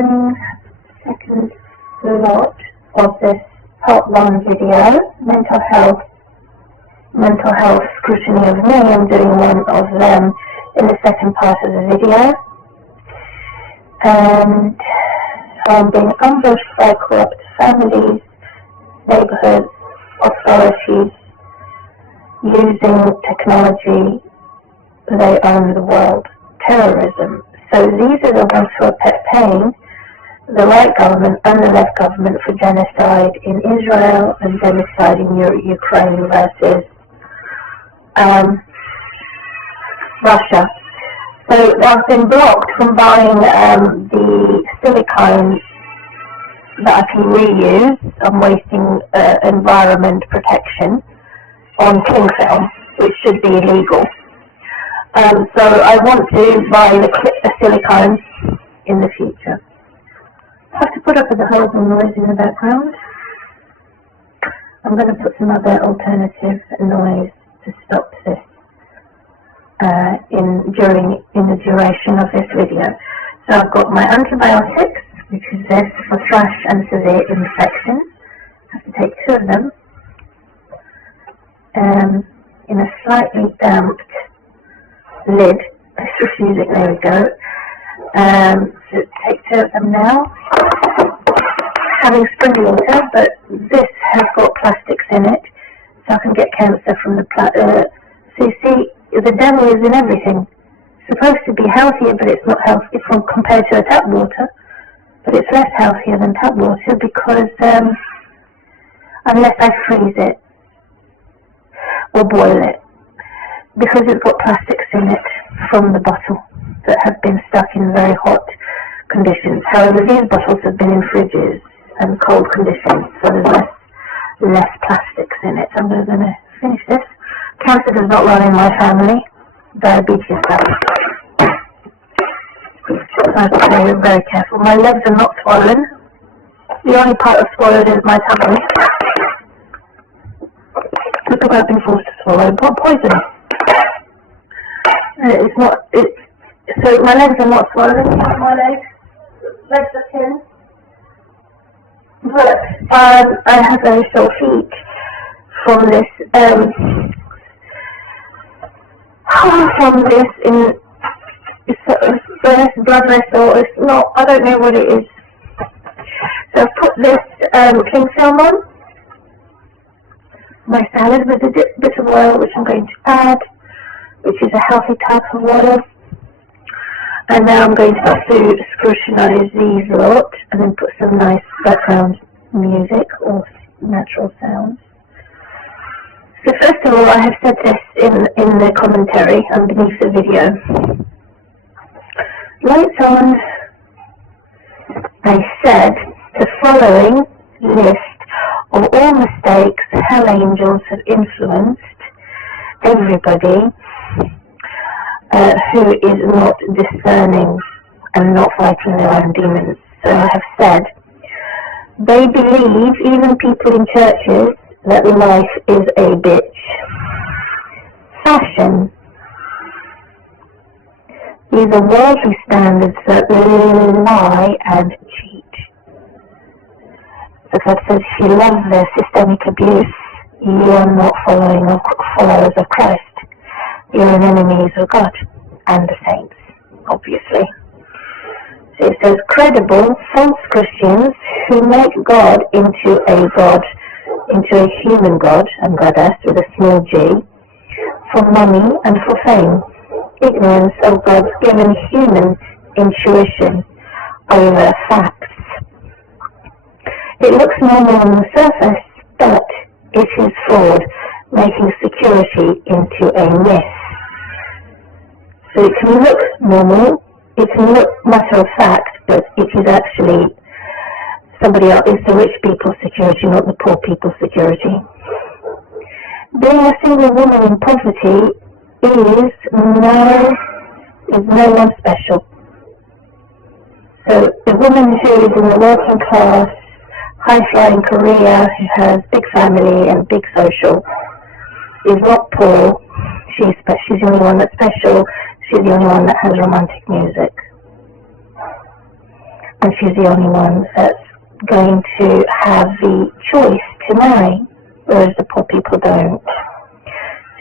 second lot of this part 1 video, mental health scrutiny of me. I'm doing one of them in the second part of the video. And I'm being ambushed by corrupt families, neighbourhoods, authorities, using technology. They own the world. Terrorism. So these are the ones who are paying the right government and the left government for genocide in Israel and genocide in Ukraine versus Russia. So I've been blocked from buying the silicone that I can reuse. I'm wasting environment protection on cling film, which should be illegal. So I want to buy the silicone in the future. I have to put up with the horrible noise in the background. I'm going to put some other alternative noise to stop this in the duration of this video. So I've got my antibiotics, which is this for thrush and severe infections. I have to take 2 of them in a slightly damped lid. There we go. So take 2 of them now. Having spring water, but this has got plastics in it, so I can get cancer from the so you see, the devil is in everything. It's supposed to be healthier, but it's not healthy compared to tap water. But it's less healthier than tap water because unless I freeze it or boil it, because it's got plastics in it from the bottle that have been stuck in very hot conditions. However, these bottles have been in fridges and cold conditions, so there's less plastics in it. So I'm going to finish this. Cancer does not run in my family. Diabetes does. So I have to be very careful. My legs are not swollen. The only part that's swollen is my tummy. Look at what I've been forced to swallow. Poison. It's not. So my legs are not swollen. My legs are thin. But I have very sore feet from this. Blood vessel. It's not. I don't know what it is. So I've put this cling film on my salad with a bit of oil, which I'm going to add, which is a healthy type of oil. And now I'm going to scrutinize these lot and then put some nice background music or natural sounds. So first of all, I have said this in the commentary underneath the video. Lights on. I said the following list of all mistakes hell angels have influenced everybody who is not discerning and not fighting their own demons. So I have said, they believe, even people in churches, that life is a bitch. Fashion. These are worldly standards that lie and cheat. So God says, if you love the systemic abuse, you are not followers of Christ. You're an enemies of God and the saints, obviously. So it says, credible, false Christians who make God into a human God and goddess with a small g, for money and for fame. Ignorance of God's given human intuition over facts. It looks normal on the surface, but it is fraud, making security into a myth. So it can look normal, it can look matter of fact, but it is actually somebody else. It's the rich people's security, not the poor people's security. Being a single woman in poverty is no one special. So the woman who is in the working class, high-flying career, who has big family and big social, is not poor. She's the only one that's special. She's the only one that has romantic music. and she's the only one that's going to have the choice to marry, whereas the poor people don't.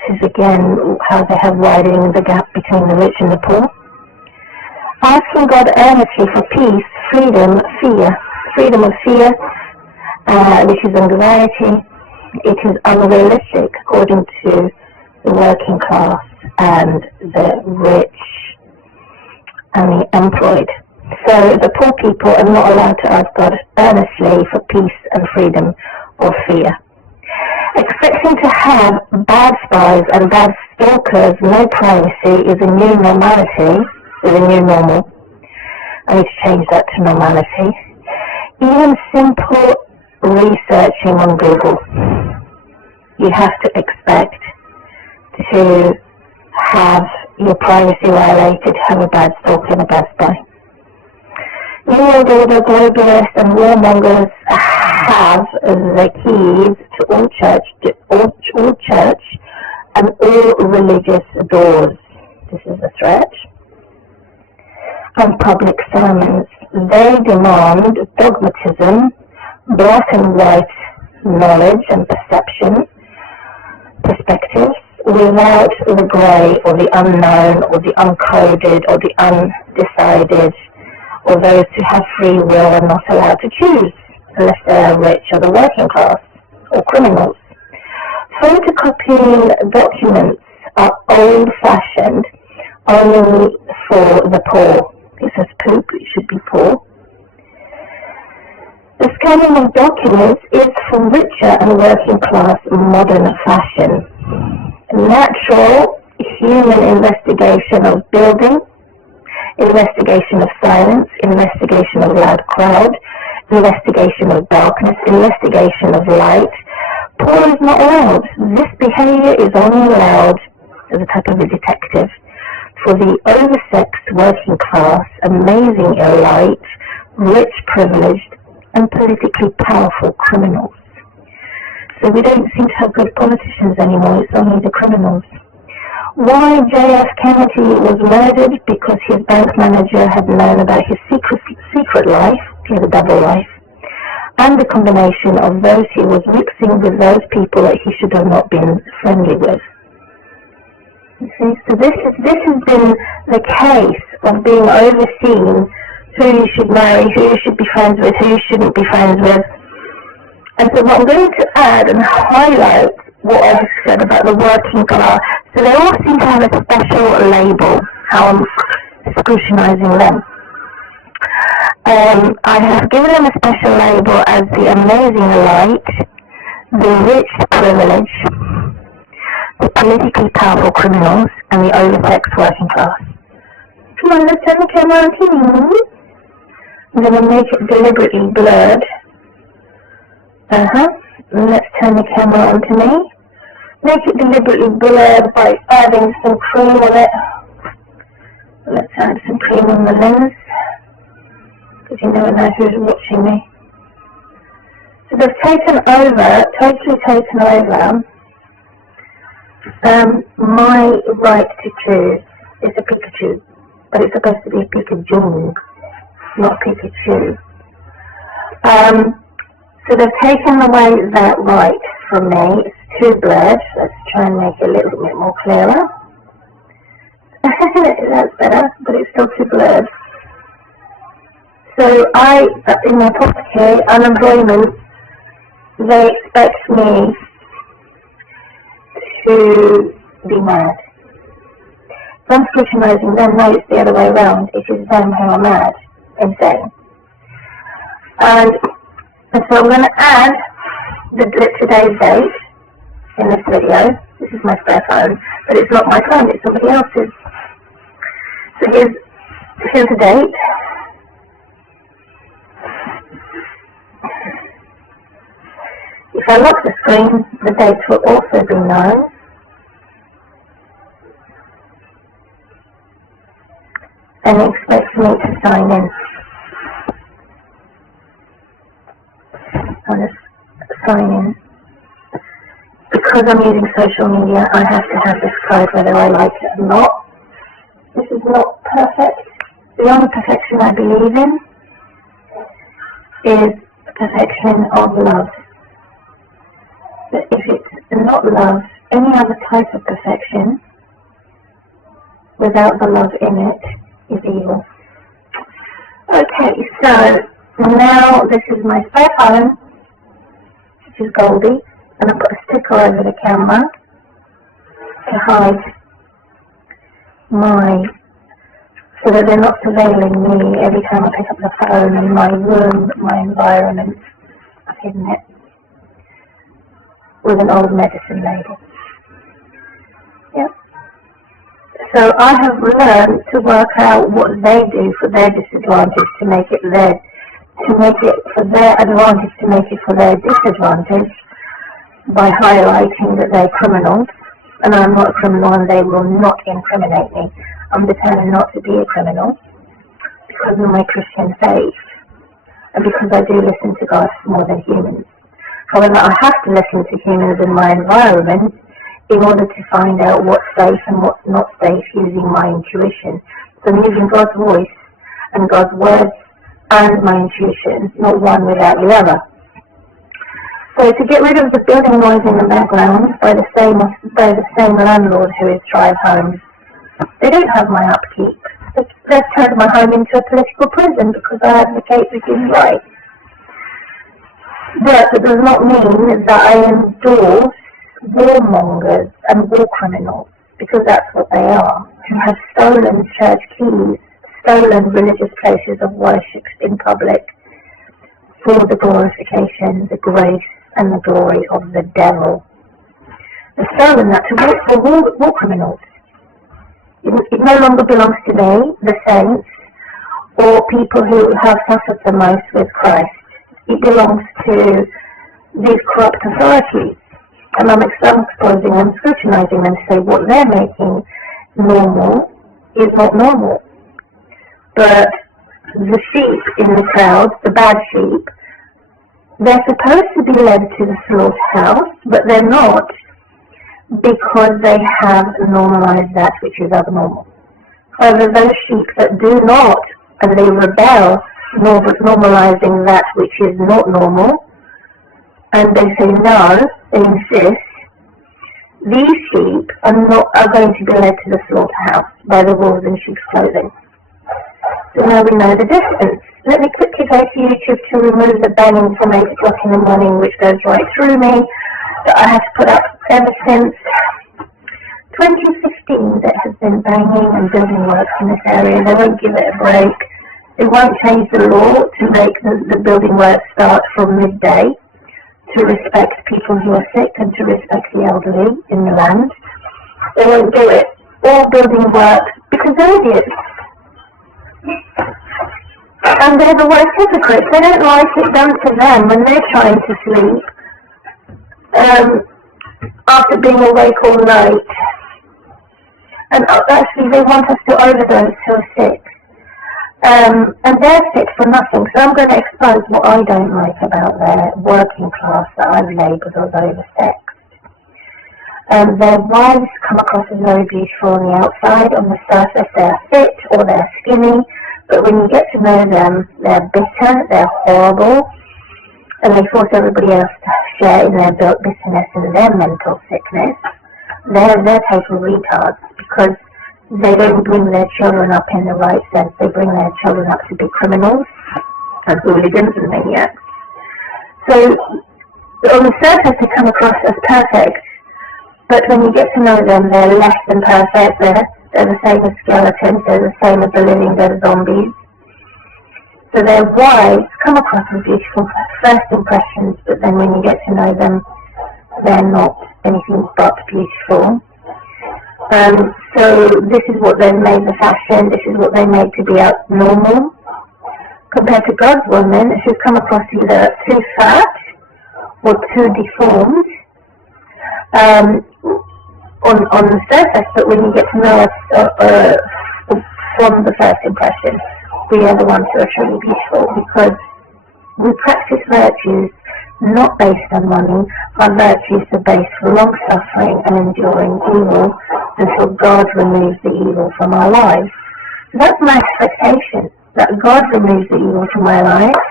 This is again how they have widening the gap between the rich and the poor. Asking God earnestly for peace, freedom of fear, which is anxiety. It is unrealistic according to the working class and the rich and the employed. So the poor people are not allowed to ask God earnestly for peace and freedom or fear. Expecting to have bad spies and bad stalkers, no privacy, is a new normality, is a new normal. I need to change that to normality. Even simple researching on Google, you have to expect to have your privacy violated, have a bad stalker and a bad spy. New World Order globalists and warmongers have the keys to all church and all religious doors. This is a threat. And public sermons. They demand dogmatism, black and white knowledge and perspectives, without the grey or the unknown or the uncoded or the undecided, or those who have free will are not allowed to choose, unless they are rich or the working class, or criminals. Photocopying documents are old-fashioned only for the poor. It says poop, it should be poor. The scanning of documents is for richer and working class modern fashion. Natural human investigation of building, investigation of silence, investigation of loud crowd, investigation of darkness, investigation of light. Poor is not allowed. This behavior is only allowed as a type of a detective for the oversexed working class, amazing elite, rich, privileged, and politically powerful criminals. So we don't seem to have good politicians anymore, it's only the criminals. Why J.F. Kennedy was murdered? Because his bank manager had known about his secret life, he had a double life, and the combination of those he was mixing with those people that he should have not been friendly with. You see? So this has been the case of being overseen, who you should marry, who you should be friends with, who you shouldn't be friends with. And so what I'm going to add and highlight what I just said about the working class. So they all seem to have a special label, how I'm scrutinizing them. I have given them a special label as the amazing elite, the rich privilege, the politically powerful criminals, and the oversexed working class. Come on, let's turn the camera on to me. I'm going to make it deliberately blurred. Let's turn the camera on to me. Make it deliberately blurred by adding some cream on it. Let's add some cream on the lens, because you never know who's watching me. So they've totally taken over my right to choose. It's a Pikachu, but it's supposed to be a Pikachu, not Pikachu. So they've taken away that right from me. It's too blurred. Let's try and make it a little bit more clearer. That's better, but it's still too blurred. So in my pocket here, unemployment, they expect me to be mad. If I'm scrutinizing them, no, it's the other way around. It is them who are mad, insane. And so I'm going to add today's date in this video. This is my spare phone, but it's not my phone, it's somebody else's. So here's the date. If I lock the screen, the dates will also be known. And it expects me to sign in. I'm just sign in. Because I'm using social media, I have to have this code whether I like it or not. This is not perfect. The only perfection I believe in is perfection of love. But if it's not love, any other type of perfection without the love in it is evil. Okay, so now this is my spare phone, which is Goldie, and I've got a sticker over the camera to hide so that they're not surveilling me every time I pick up the phone in my room, my environment. I've hidden it with an old medicine lady. Yep. So I have learned to work out what they do for their disadvantage to make it for their advantage to make it for their disadvantage by highlighting that they're criminals, and I'm not a criminal and they will not incriminate me. I'm determined not to be a criminal because of my Christian faith and because I do listen to God more than humans. However, I have to listen to humans in my environment in order to find out what's safe and what's not safe using my intuition. So I'm using God's voice and God's words and my intuition, not one without the other. So to get rid of the building noise in the background by the same landlord who is Tribe Homes, they don't have my upkeep. They've turned my home into a political prison because I advocate for human rights. But it does not mean that I endorse warmongers and war criminals, because that's what they are, who have stolen church keys, stolen religious places of worship in public for the glorification, the grace and the glory of the devil. They've stolen that to vote for war criminals. It no longer belongs to me, the saints, or people who have suffered the most with Christ. It belongs to these corrupt authorities. And I'm exposing them, scrutinizing them to say what they're making normal is not normal. But the sheep in the crowd, the bad sheep, they're supposed to be led to the slaughterhouse, but they're not, because they have normalized that which is abnormal. However, those sheep that do not, and they rebel, normalizing that which is not normal, and they say no, they insist, these sheep are going to be led to the slaughterhouse by the wolves in sheep's clothing. So now we know the difference. Let me quickly go to YouTube to remove the banging from 8 o'clock in the morning, which goes right through me, that I have put up ever since 2015 that has been banging and building works in this area. They won't give it a break. They won't change the law to make the building work start from midday, to respect people who are sick and to respect the elderly in the land. They won't do it. All building work, because they're idiots. And they're the worst hypocrites. They don't like it done to them when they're trying to sleep after being awake all night. And actually they want us to overdose who are sick. And they're sick for nothing. So I'm going to expose what I don't like about their working class that I've labelled as oversexed. Their wives come across as very beautiful on the outside. On the surface they're fit or they're skinny. But when you get to know them, they're bitter, they're horrible, and they force everybody else to share in their bitterness and their mental sickness. They're total retards because they don't bring their children up in the right sense. They bring their children up to be criminals and hooligans and maniacs. So on the surface they come across as perfect, but when you get to know them, they're less than perfect. They're the same as skeletons, they're the same as the living dead zombies. So their wives come across as beautiful first impressions, but then when you get to know them, they're not anything but beautiful. So this is what they've made the fashion, this is what they made to be normal, compared to God's woman, who's come across either too fat or too deformed. On the surface, but when you get to know us from the first impression, we are the ones who are truly beautiful because we practice virtues not based on money. Our virtues are based for long suffering and enduring evil until God removes the evil from our lives. So that's my expectation, that God removes the evil from my life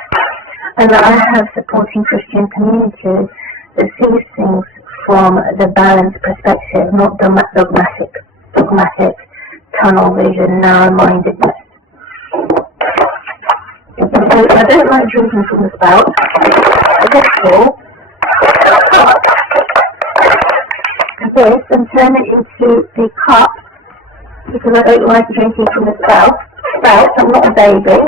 and that I have supporting Christian communities that sees things from the balanced perspective, not dogmatic, tunnel vision, narrow-mindedness. So I don't like drinking from the spout. Therefore, this and turn it into the cup, because I don't like drinking from the spout. I'm not a baby.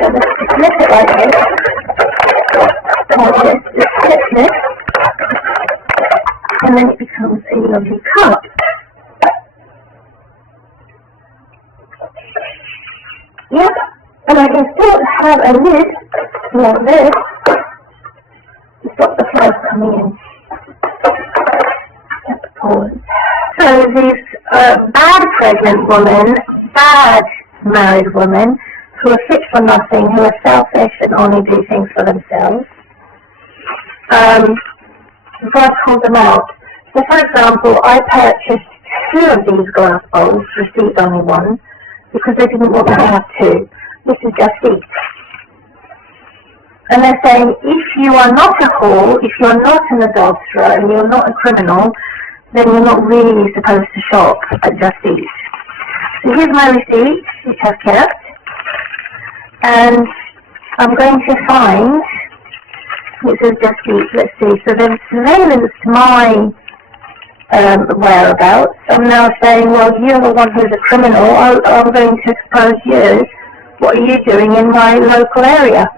So let's flip it like this. This thickness, and then it becomes a lovely cup. Yep, and I can still have a lid like this to stop the flies coming in. So these bad pregnant women, bad married women, who are fit for nothing, who are selfish and only do things for themselves, God called them out. So for example, I purchased 2 of these glass bowls, received only 1, because they didn't want me to have 2. This is just eat. And they're saying, if you are not a whore, if you're not an adulterer, and you're not a criminal, then you're not really supposed to shop at Just Eat. So here's my receipt, which I've kept. And I'm going to find, which is Just Eat, let's see. So they've surveillanced my whereabouts. I'm now saying, well, you're the one who's a criminal. I'm going to expose you. What are you doing in my local area?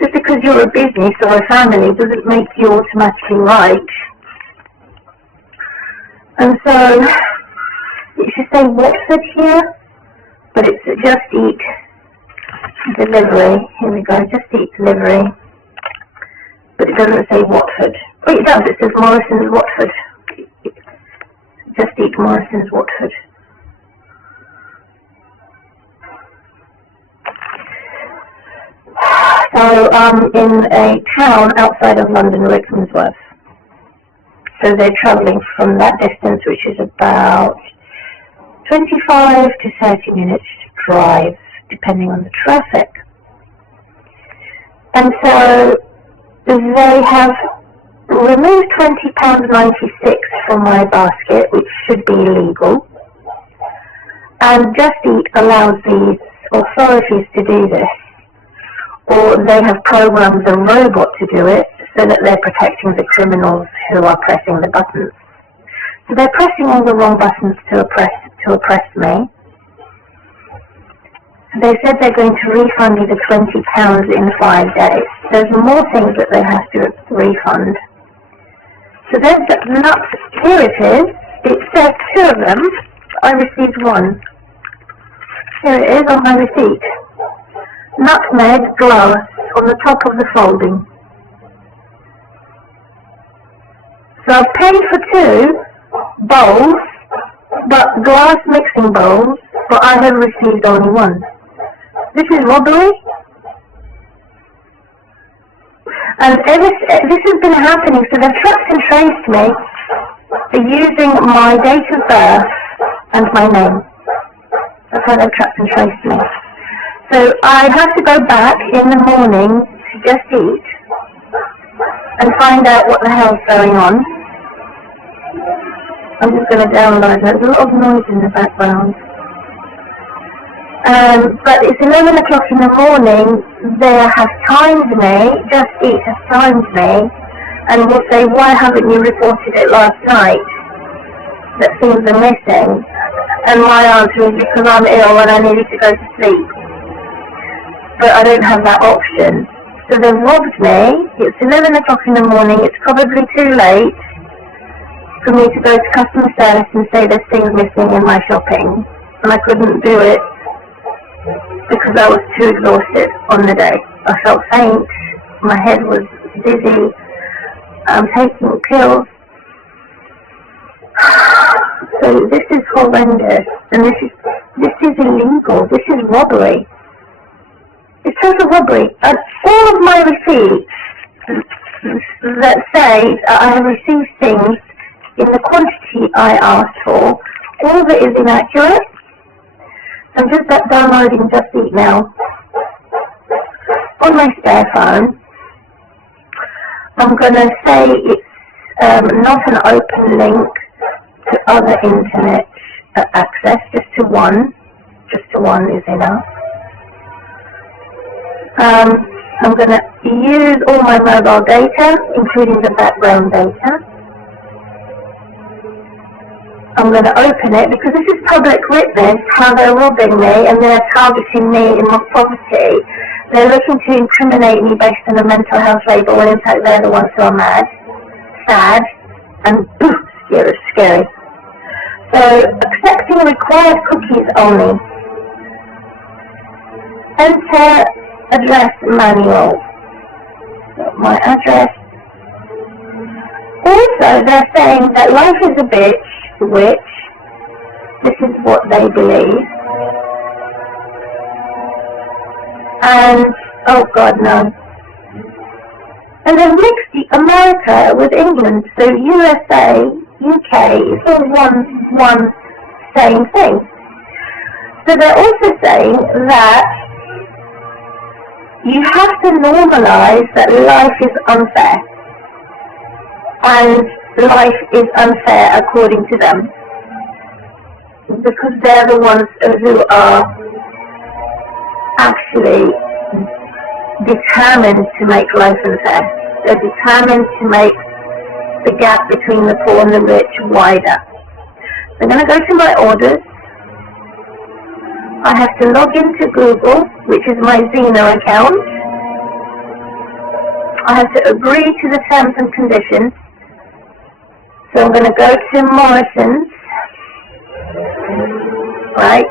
Just because you're a business or a family doesn't make you automatically right. And so, it should say Watford here, but it's a Just Eat delivery. Here we go, Just Eat delivery. But it doesn't say Watford. Oh, it does, it says Morrison's Watford. Just Eat Morrison's Watford. So I'm in a town outside of London, Rickmansworth. So they're travelling from that distance, which is about 25 to 30 minutes drive, depending on the traffic. And so they have removed £20.96 from my basket, which should be illegal. And Just Eat allows these authorities to do this. Or they have programmed the robot to do it so that they're protecting the criminals who are pressing the buttons. So they're pressing all the wrong buttons to oppress me. They said they're going to refund me the £20 in 5 days. There's more things that they have to refund. So there's the nuts. Here it is. It says 2 of them. I received 1. Here it is on my receipt. Nutmeg glass on the top of the folding. So I've paid for 2 bowls, but glass mixing bowls, but I have received only 1. This is robbery. And this has been happening, so they've tracked and traced me using my date of birth and my name. That's how they've tracked and traced me. So I have to go back in the morning to Just Eat and find out what the hell's going on. I'm just going to download it. There's a lot of noise in the background. But it's 11 o'clock in the morning. They have timed me. Just Eat has timed me and will say, why haven't you reported it last night? That things are missing. And my answer is because I'm ill and I needed to go to sleep. But I don't have that option. So they've robbed me. It's 11 o'clock in the morning. It's probably too late for me to go to customer service and say there's things missing in my shopping. And I couldn't do it because I was too exhausted on the day. I felt faint. My head was dizzy. I'm taking pills. So this is horrendous. And this is illegal. This is robbery. It's total robbery. And all of my receipts that say I have received things in the quantity I asked for, all of it is inaccurate. I'm just downloading Just Eat now. on my spare phone, I'm going to say it's not an open link to other internet access, just to one is enough. I'm going to use all my mobile data, including the background data. I'm going to open it because this is public witness, how they're robbing me and they're targeting me in my property. They're looking to incriminate me based on a mental health label when in fact they're the ones who are mad, sad, and scary. So, accepting required cookies only. Enter address manual. So my address. Also, they're saying that life is a bitch, which this is what they believe. And, oh God, no. And they've mixed America with England, so USA, UK, it's all one same thing. So they're also saying that you have to normalize that life is unfair. And life is unfair according to them. Because they're the ones who are actually determined to make life unfair. They're determined to make the gap between the poor and the rich wider. So I'm going to go to my orders. I have to log into Google, which is my Xeno account. I have to agree to the terms and conditions. So I'm going to go to Morrison's. Right?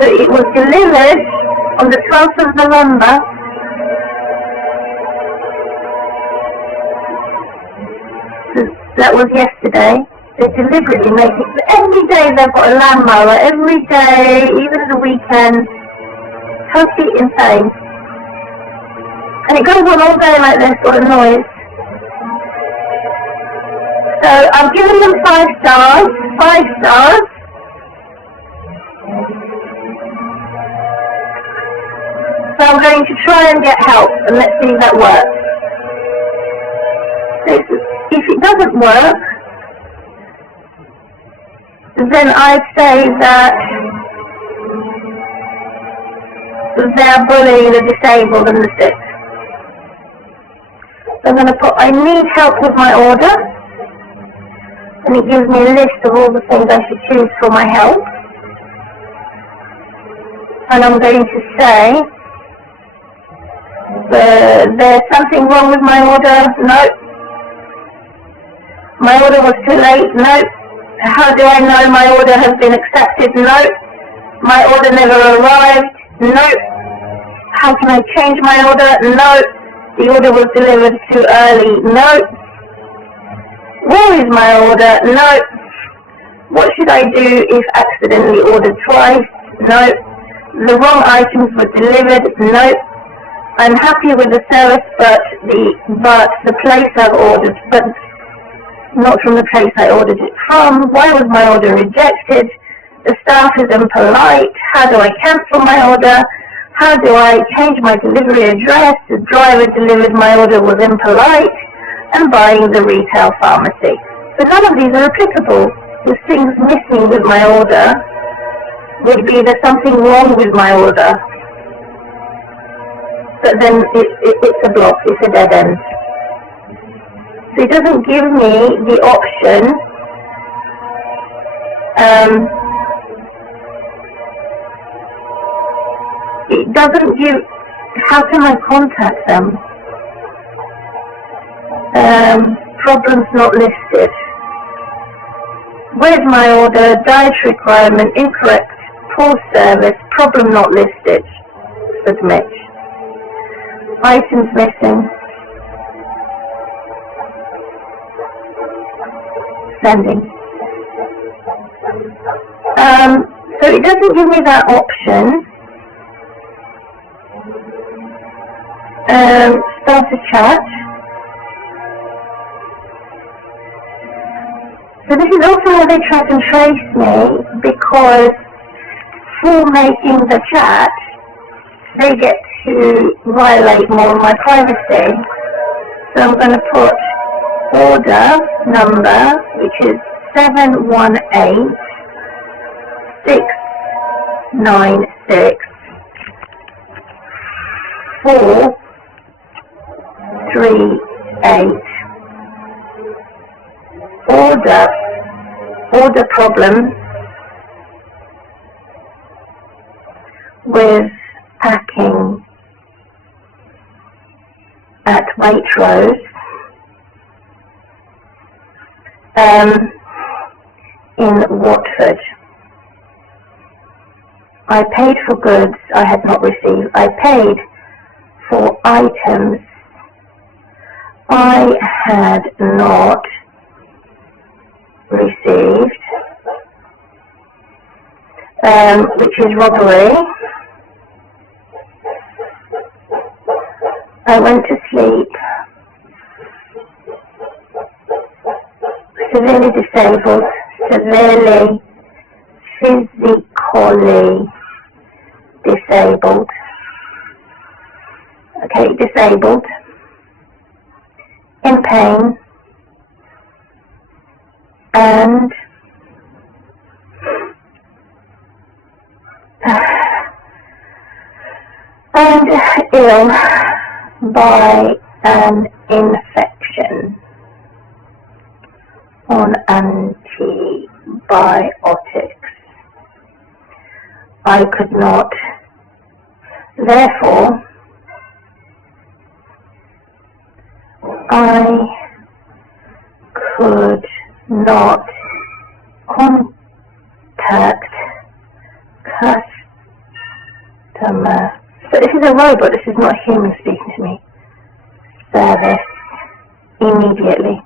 So it was delivered on the 12th of November. So that was yesterday. They deliberately make it. Every day they've got a land mower. Every day, even the weekend. Totally insane. And it goes on all day like this, sort of noise. So I've given them 5 stars. 5 stars. So I'm going to try and get help, and let's see if that works. So if it doesn't work, then I'd say that they're bullying the disabled and the sick. So I'm going to put, I need help with my order, and it gives me a list of all the things I should choose for my help. And I'm going to say, there's something wrong with my order? No. My order was too late? No. How do I know my order has been accepted? No. My order never arrived? No. How can I change my order? No. The order was delivered too early? No. Where is my order? No. What should I do if accidentally ordered twice? No. The wrong items were delivered? No. I'm happy with the service, but the place I've ordered, but not from the place I ordered it from. Why was my order rejected? The staff is impolite. How do I cancel my order? How do I change my delivery address? The driver delivered my order was impolite. And buying the retail pharmacy. So none of these are applicable. The things missing with my order would be there's something wrong with my order. But then it's a block, it's a dead end. So it doesn't give me the option it doesn't give, how can I contact them? Problems not listed. Where's my order? Diet requirement incorrect. Poor service. Problem not listed. Submit. Items missing. Sending. So it doesn't give me that option. Start a chat. So this is also how they track and trace me, because for making the chat, they get to violate more of my privacy. So I'm going to put order number, which is 718-696-438. Order problem with packing at Waitrose in Watford. I paid for goods I had not received. I paid for items I had not received, which is robbery. I went to sleep severely disabled, severely physically disabled. Okay, disabled, in pain, and ill by an infection on antibiotics. I could not, therefore, I could not contact customer. So this is a robot, this is not a human speaking to me. Service immediately.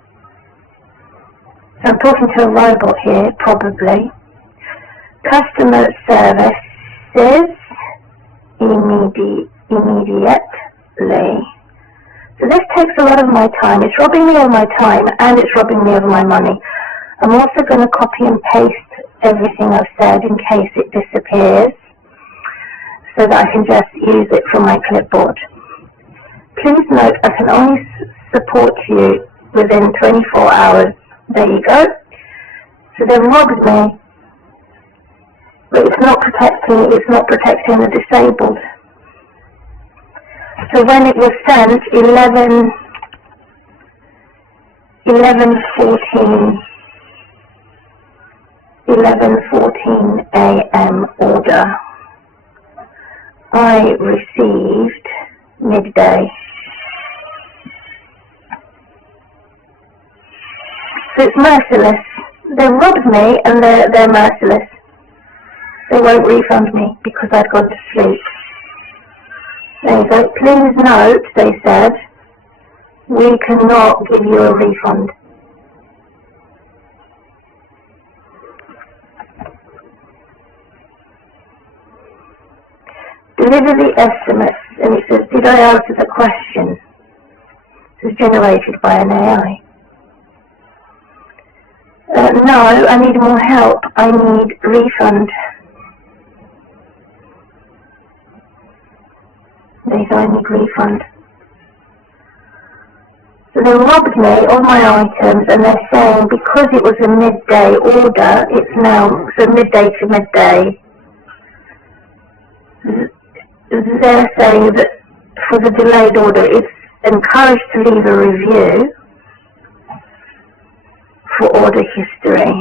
So I'm talking to a robot here, probably. Customer services immediately. So this takes a lot of my time. It's robbing me of my time and it's robbing me of my money. I'm also going to copy and paste everything I've said in case it disappears, so that I can just use it from my clipboard. Please note, I can only support you within 24 hours. There you go. So they've robbed me, but it's not protecting the disabled. So when it was sent, 11:14 a.m. order, I received midday. So it's merciless. They robbed me and they're merciless. They won't refund me because I'd gone to sleep. There you go. Please note, they said, we cannot give you a refund. Deliver the estimates, and it says, did I answer the question? This is generated by an AI. No, I need more help. I need refund. There you go, I need refund. So they robbed me of my items, and they're saying because it was a midday order, it's now midday to midday. They're saying that for the delayed order, it's encouraged to leave a review for order history.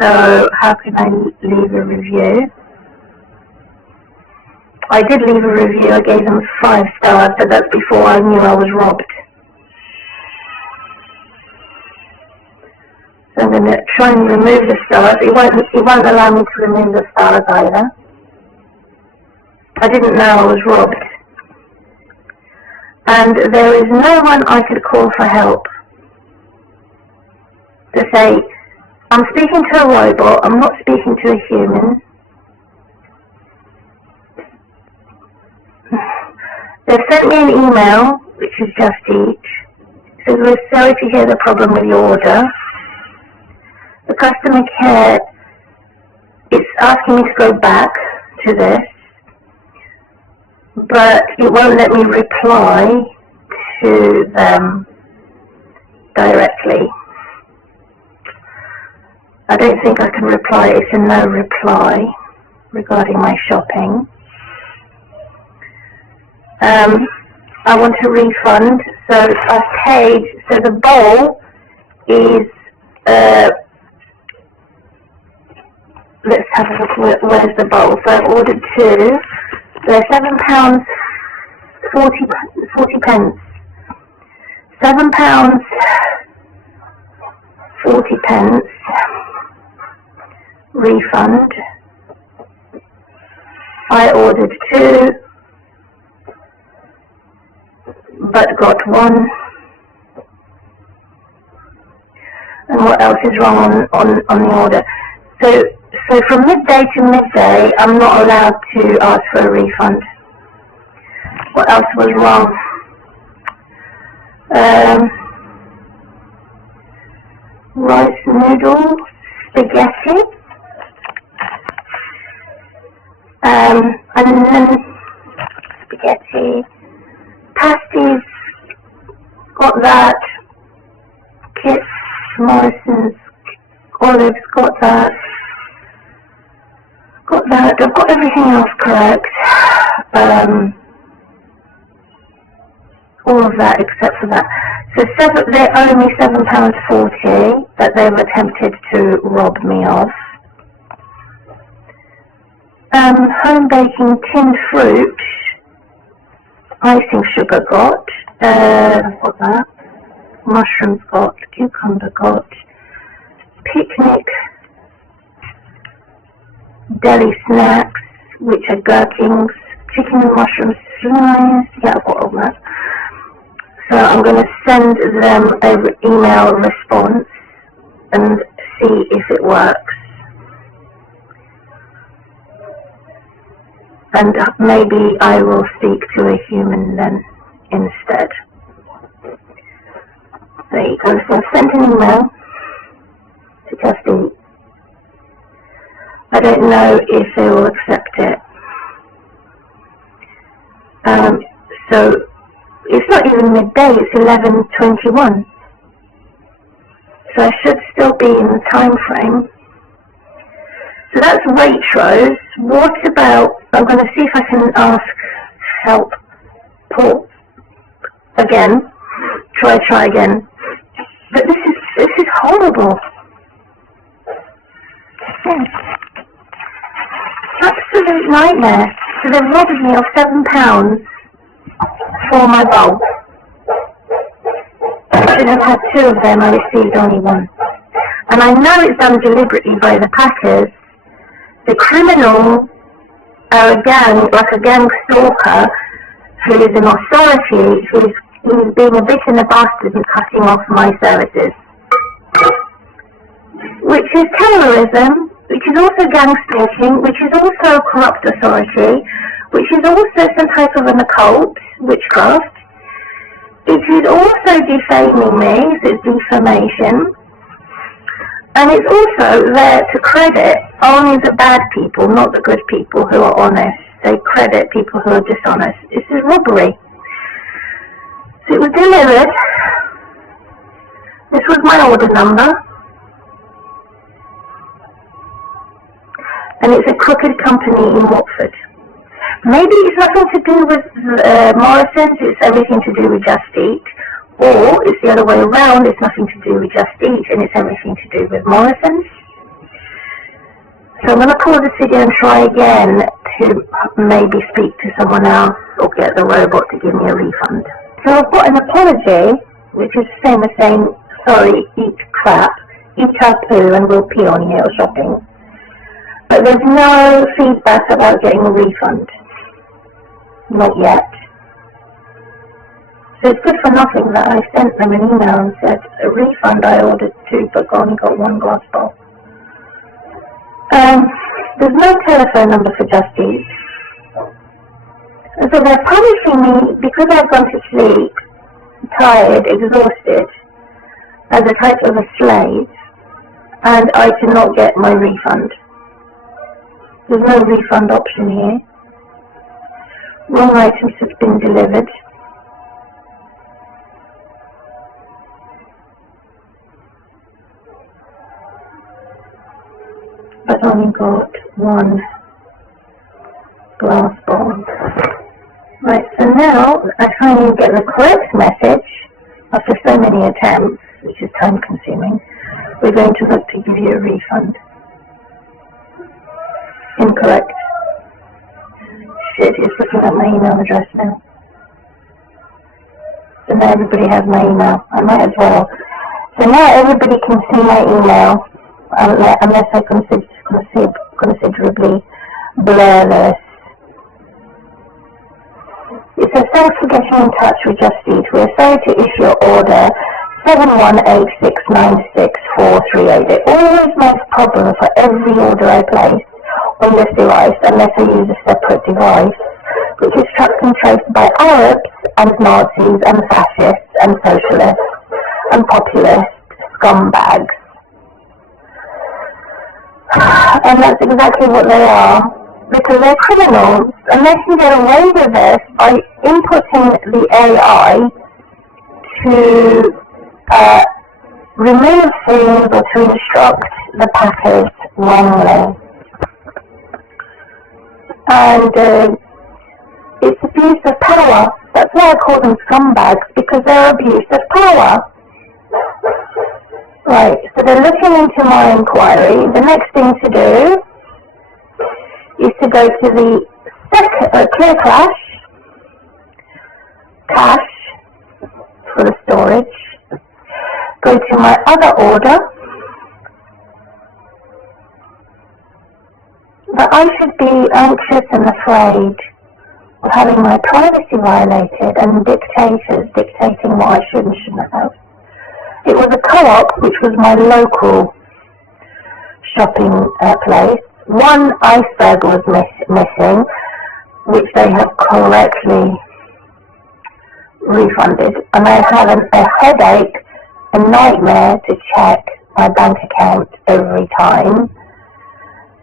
So how can I leave a review? I did leave a review. I gave them 5 stars, but that's before I knew I was robbed. So I'm going to try and remove the stars. It won't allow me to remove the stars either. I didn't know I was robbed. And there is no one I could call for help. To say, I'm speaking to a robot, I'm not speaking to a human. They've sent me an email, which is Just Eat, So we're sorry to hear the problem with your order. The customer care is asking me to go back to this, but it won't let me reply to them directly. I don't think I can reply. It's a no reply regarding my shopping. I want a refund, so I've paid, so the bowl is, let's have a look, where's the bowl? So I've ordered two, they're £7.40. £7.40 refund. I ordered two, but got one. And what else is wrong on the order? So from midday to midday, I'm not allowed to ask for a refund. What else was wrong? Rice noodles, spaghetti, and then spaghetti, pasties, got that, Kits, Morrison's, Olives, got that, I've got everything else correct, all of that except for that. So they owe me £7.40 that they've attempted to rob me of. Home baking tinned fruit, icing sugar got, got that, mushrooms got, cucumber got, picnic, deli snacks, which are gherkins, chicken and mushroom slice, yeah, I've got all that. So I'm going to send them an email response and see if it works. And maybe I will speak to a human then instead. There you go. So I sent an email to Just Eat. I don't know if they will accept it. So it's not even midday, it's 11:21. So I should still be in the time frame. So that's Waitrose. What about, I'm going to see if I can ask help Paul again. Try again. But this is horrible. Yeah. Absolute nightmare. So they've robbed me of £7 for my bowl. I should have had two of them, I received only one. And I know it's done deliberately by the packers. The criminal are a gang, like a gang stalker, who is an authority, who's being a bit in a bastard and cutting off my services. Which is terrorism, which is also gang stalking, which is also a corrupt authority, which is also some type of an occult, witchcraft. It is also defaming me, so it's defamation. And it's also there to credit only the bad people, not the good people who are honest. They credit people who are dishonest. This is robbery. So it was delivered. This was my order number. And it's a crooked company in Watford. Maybe it's nothing to do with Morrison's, it's everything to do with Just Eat. Or it's the other way around, it's nothing to do with Just Eat and it's everything to do with Morrison's. So I'm going to pause this video and try again to maybe speak to someone else or get the robot to give me a refund. So I've got an apology, which is the same as saying, sorry, eat crap, eat our poo and we'll pee on you or shopping. But there's no feedback about getting a refund. Not yet. So it's good for nothing that I sent them an email and said, a refund, I ordered two but only got one glass bowl. There's no telephone number for Just Eat. And so they're punishing me because I've gone to sleep tired, exhausted, as a type of a slave, and I cannot get my refund. There's no refund option here. Wrong items have been delivered. I've only got one glass bowl. Right, so now I try and get the correct message after so many attempts, which is time consuming. We're going to look to give you a refund. Incorrect. Shit, it's looking at my email address now. So now everybody has my email. I might as well. So now everybody can see my email, unless I considerably blur this. It says, thanks for getting in touch with Just Eat. We're sorry to issue your order 718696438. It always makes problems for every order I place on this device unless I use a separate device, which is tracked and traced by Arabs and Nazis and fascists and socialists and populist scumbags. And that's exactly what they are, because they're criminals, and they can get away with this by inputting the AI to remove things or to instruct the packers wrongly. And it's abuse of power. That's why I call them scumbags, because they're abuse of power. Right, so they're looking into my inquiry. The next thing to do is to go to the clear cache for the storage. Go to my other order. But I should be anxious and afraid of having my privacy violated and dictators dictating what I should and shouldn't have. It was a co-op, which was my local shopping place. One iceberg was missing, which they have correctly refunded. And I have a headache, a nightmare to check my bank account every time,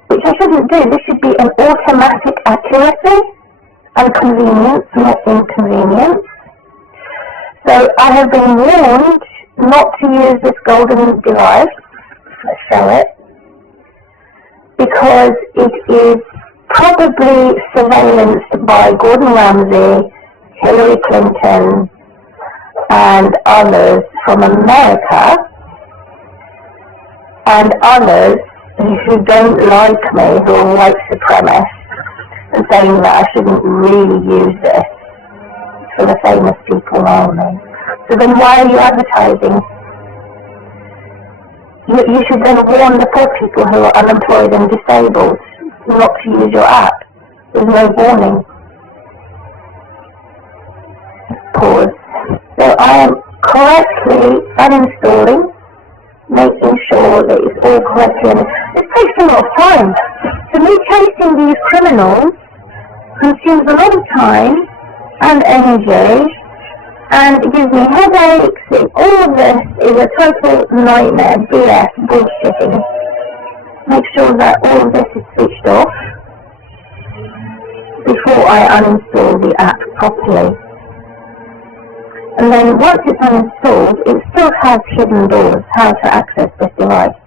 which I shouldn't do. This should be an automatic accuracy and convenience, not inconvenience. So I have been warned not to use this golden device. Let's show it. Because it is probably surveillance by Gordon Ramsay, Hillary Clinton, and others from America, and others who don't like me, who are white supremacists, and saying that I shouldn't really use this for the famous people only. So then why are you advertising? You should then warn the poor people who are unemployed and disabled not to use your app. There's no warning. Pause. So I am correctly uninstalling, making sure that it's all correctly. It takes a lot of time. So me chasing these criminals consumes a lot of time and energy, and it gives me headaches. All of this is a total nightmare, BS, bullshitting. Make sure that all of this is switched off before I uninstall the app properly. And then once it's uninstalled, it still has hidden doors, how to access this device.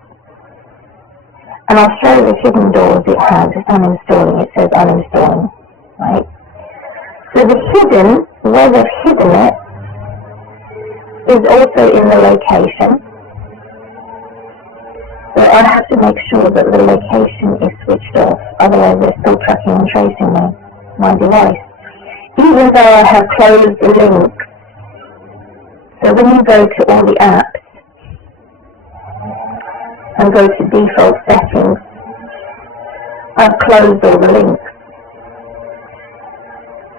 And I'll show the hidden doors it has. It's uninstalling, it says uninstalling, right? So the hidden, where they've hidden it, is also in the location. So I have to make sure that the location is switched off, otherwise they're still tracking and tracing my device. Even though I have closed the link. So when you go to all the apps and go to default settings, I've closed all the links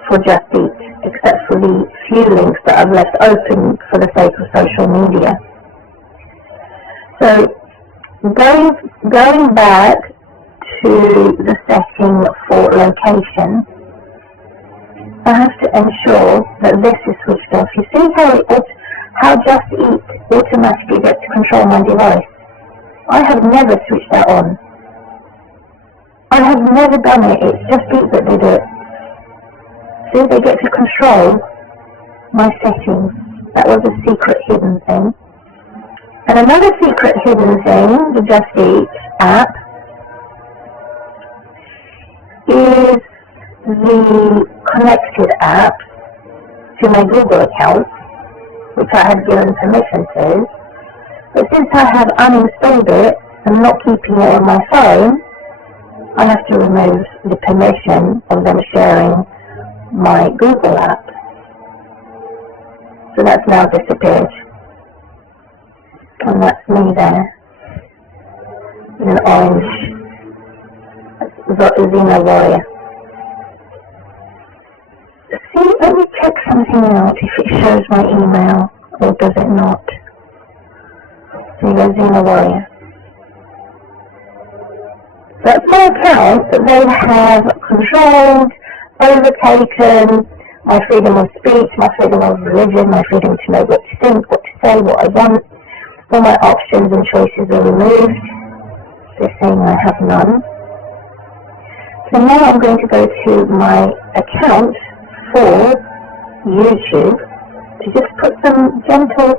for Just Eat, except for the few links that I've left open for the sake of social media. So going back to the setting for location, I have to ensure that this is switched off. You see how Just Eat automatically gets to control my device? I have never switched that on. I have never done it. It's Just Eat that did it. See, they get to control my settings. That was a secret hidden thing. And another secret hidden thing, the Just Eat app, is the connected app to my Google account, which I had given permission to. But since I have uninstalled it and not keeping it on my phone, I have to remove the permission of them sharing my Google app. So that's now disappeared. And that's me there, in an orange Xena warrior. See, let me check something out, if it shows my email, or does it not? See, there's Xena warrior. That's my account that they have controlled, overtaken my freedom of speech, my freedom of religion, my freedom to know what to think, what to say, what I want. All my options and choices are removed. They're saying I have none. So now I'm going to go to my account for YouTube to just put some gentle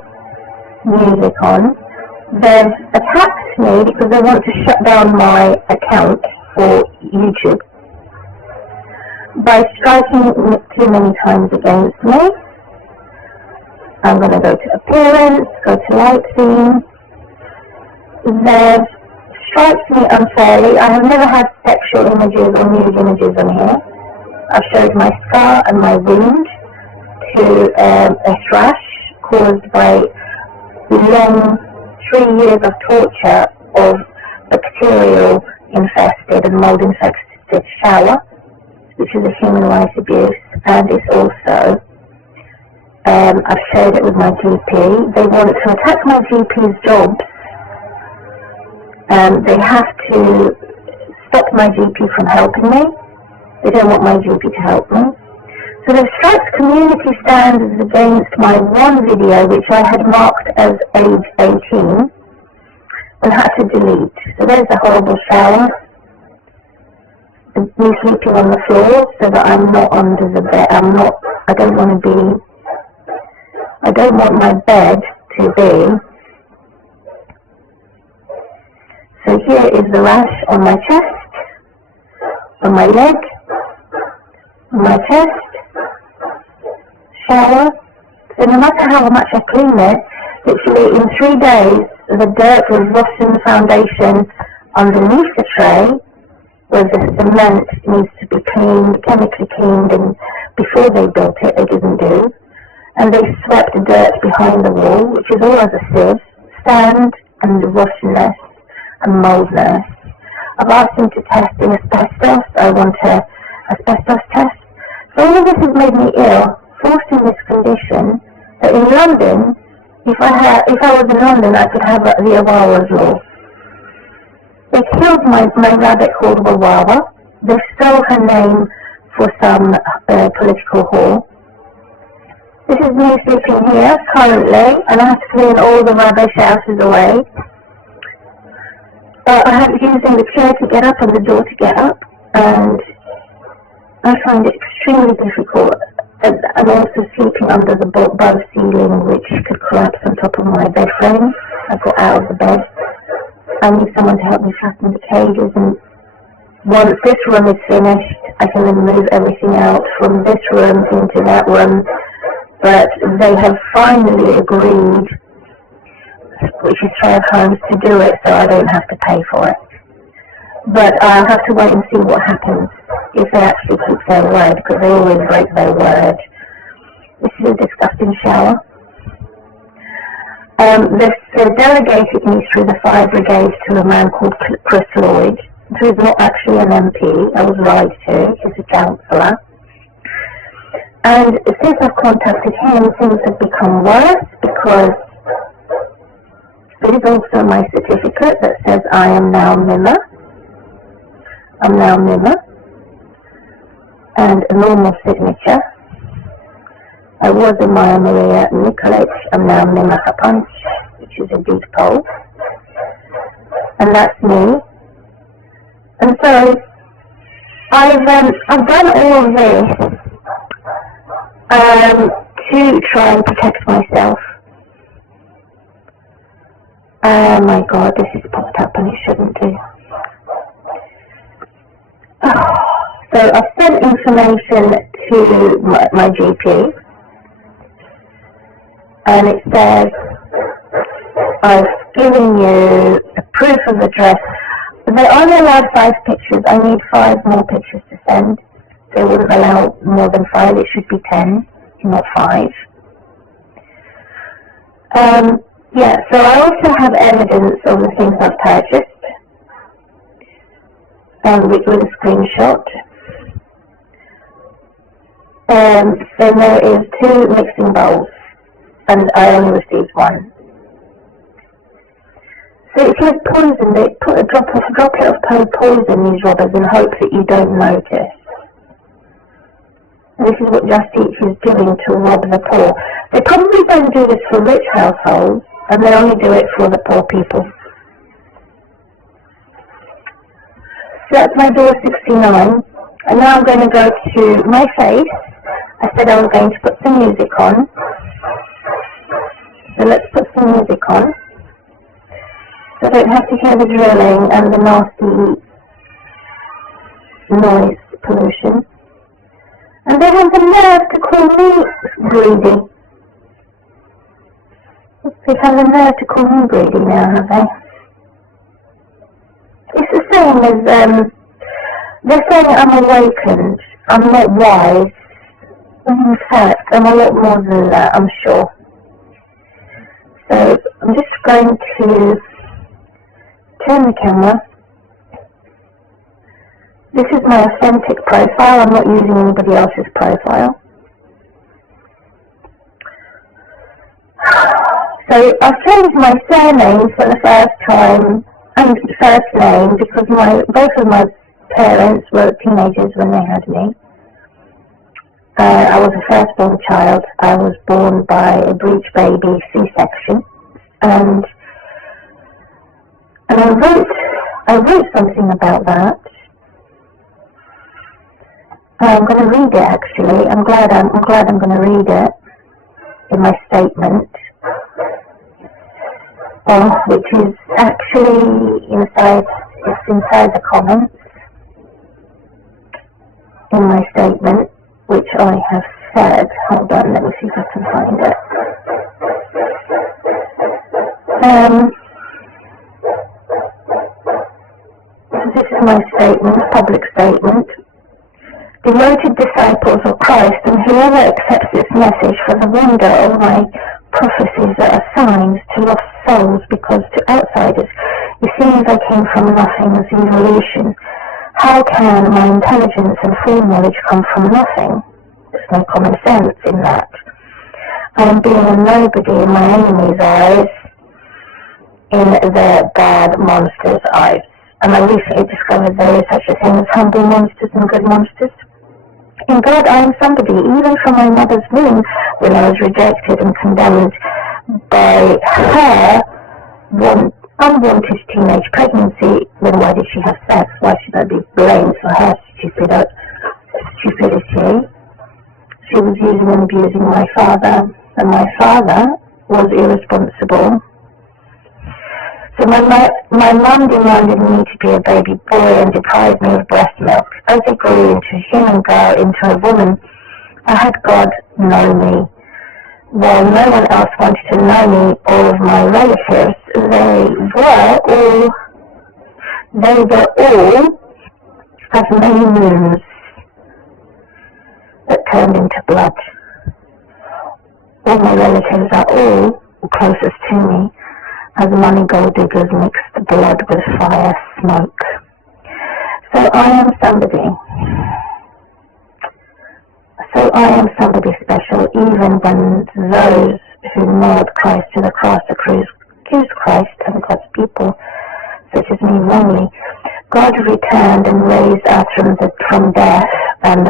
music on. They've attacked me because they want to shut down my account for YouTube by striking too many times against me. I'm going to go to appearance, go to light theme. They've striked me unfairly. I have never had sexual images or nude images on here. I've showed my scar and my wound to a thrash caused by long 3 years of torture of bacterial infested and mold infested shower, which is a human rights abuse, and it's also I've shared it with my GP. They want to attack my GP's jobs. They have to stop my GP from helping me. They don't want my GP to help me. So they've struck community standards against my one video, which I had marked as age 18, and had to delete. So there's a horrible shower. Me sleeping on the floor so that I'm not under the bed. I don't want my bed to be. So here is the rash on my chest, on my leg, on my chest, shower. So no matter how much I clean it, literally in 3 days, the dirt was rotten foundation underneath the tray, where the cement needs to be cleaned, chemically cleaned, and before they built it, they didn't do. And they swept dirt behind the wall, which is all as a sieve, sand and rottenness and moldness. I've asked them to test in asbestos. I want an asbestos test. So all of this has made me ill, forced in this condition, that in London, if I was in London, I could have the Awawa's law. They killed my rabbit called Wawawa. They stole her name for some political whore. This is me sleeping here currently, and I have to clean all the rubbish houses away. I have using the chair to get up and the door to get up, and I find it extremely difficult. I'm also sleeping under the above ceiling, which could collapse on top of my bed frame. I got out of the bed. I need someone to help me fasten the cages, and once this room is finished, I can then move everything out from this room into that room. But they have finally agreed, which is Trail Homes, to do it, so I don't have to pay for it. But I'll have to wait and see what happens if they actually keep their word, because they always break their word. This is a disgusting shower. They've delegated me through the fire brigade to a man called Chris Lloyd, who is not actually an MP. I was lied to. He's a councillor. And since I've contacted him, things have become worse, because there is also my certificate that says I am now Mimma. I'm now Mimma. And a normal signature. I was a Maya Maria Nicolette. I'm now Mimma Happunch, which is a deep pole. And that's me. And so I've done all of this to try and protect myself. Oh my god, this is popped up and it shouldn't do. So I've sent information to my GP, and it says I've given you a proof of address. They only allowed 5 pictures. I need 5 more pictures to send. They wouldn't allow more than 5. It should be 10, not 5. Yeah, so I also have evidence of the things I've purchased, with a screenshot. Then there is 2 mixing bowls, and I only received 1. So if you're poisoned, they put a droplet of poison these robbers in hope that you don't notice. And this is what Just Eat is doing to rob the poor. They probably don't do this for rich households, and they only do it for the poor people. So that's my door 69, and now I'm going to go to my face. I said I was going to put some music on, so let's put some music on, so I don't have to hear the drilling and the nasty noise pollution. And they have the nerve to call me greedy. They have the nerve to call me greedy now, have they? It's the same as, they're saying I'm awakened, I'm not wise. In fact, I'm a lot more than that, I'm sure. So, I'm just going to turn the camera. This is my authentic profile, I'm not using anybody else's profile. So I've changed my surname for the first time, and first name, because both of my parents were teenagers when they had me. I was a firstborn child. I was born by a breech baby C-section, and I wrote something about that. I'm going to read it actually. I'm glad I'm going to read it in my statement, which is actually inside the comments in my statement, which I have said. Hold on, let me see if I can find it. This is my statement, public statement. Devoted disciples of Christ, and whoever accepts this message for the wonder of my prophecies that are signs to lost souls, because to outsiders it seems I came from nothing as evolution. How can my intelligence and foreknowledge come from nothing? There's no common sense in that. I am being a nobody in my enemy's eyes, in their bad monsters' eyes. And I recently discovered there is such a thing as humble monsters and good monsters. In God, I am somebody, even from my mother's womb, when I was rejected and condemned by her unwanted teenage pregnancy. Then why did she have sex? Why should I be blamed for her stupidity? She was using and abusing my father, and my father was irresponsible. So my mum demanded me to be a baby boy and deprived me of breast milk. As I grew into a human girl, into a woman, I had God know me. While no one else wanted to know me, all of my relatives, they were all as many moons that turned into blood. All my relatives are all closest to me, as money gold diggers mixed blood with fire smoke. So I am somebody. So I am somebody special, even when those who nailed Christ to the cross accuse Christ and God's people, such as me, wrongly. God returned and raised us from death and,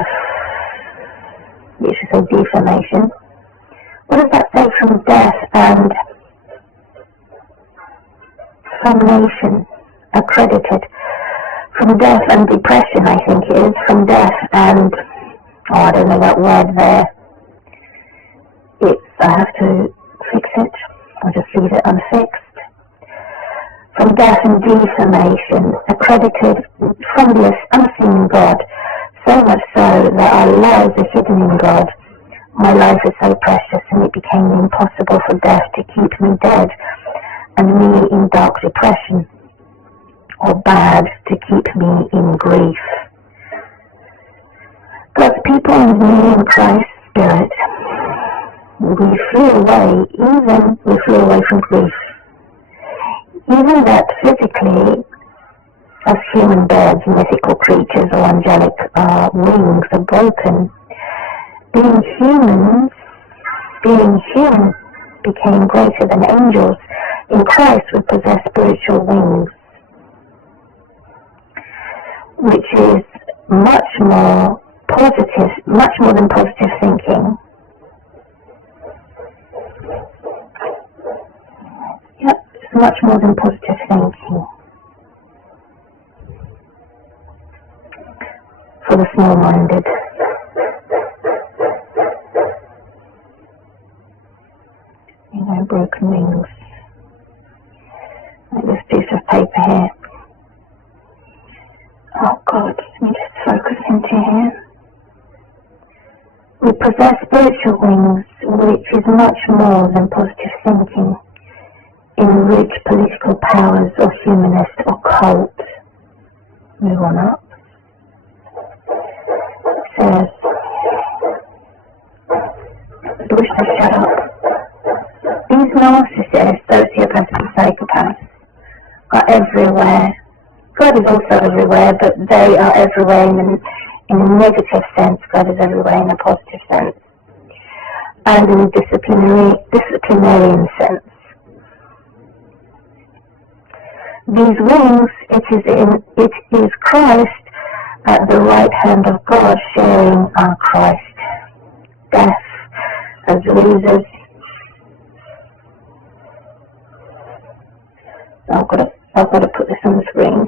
you should say, defamation, What does that say from death and from nation? Accredited. From death and depression, I think it is. From death and, I don't know that word there. I have to fix it. I'll just leave it unfixed. From death and defamation, accredited from the unseen God, so much so that our lives are hidden in God. My life is so precious, and it became impossible for death to keep me dead, and me in dark depression, or bad to keep me in grief. God's people and me in Christ's Spirit, we flew away from grief. Even that physically, as human birds, mythical creatures, or angelic wings are broken, being human became greater than angels. In Christ we possess spiritual wings, which is much more than positive thinking. Yep, it's much more than positive thinking. For the small-minded. Broken wings. Like this piece of paper here. Oh God, let me just focus into here. We possess spiritual wings, which is much more than positive thinking, in rich political powers or humanist or cult. Move on up. It says, I wish to shut up. These narcissists, sociopaths and psychopaths, are everywhere. God is also everywhere, but they are everywhere in a negative sense. God is everywhere in a positive sense, and in a disciplinarian sense. These wings, it is Christ at the right hand of God, sharing our Christ death as losers. I've got to put this on the screen.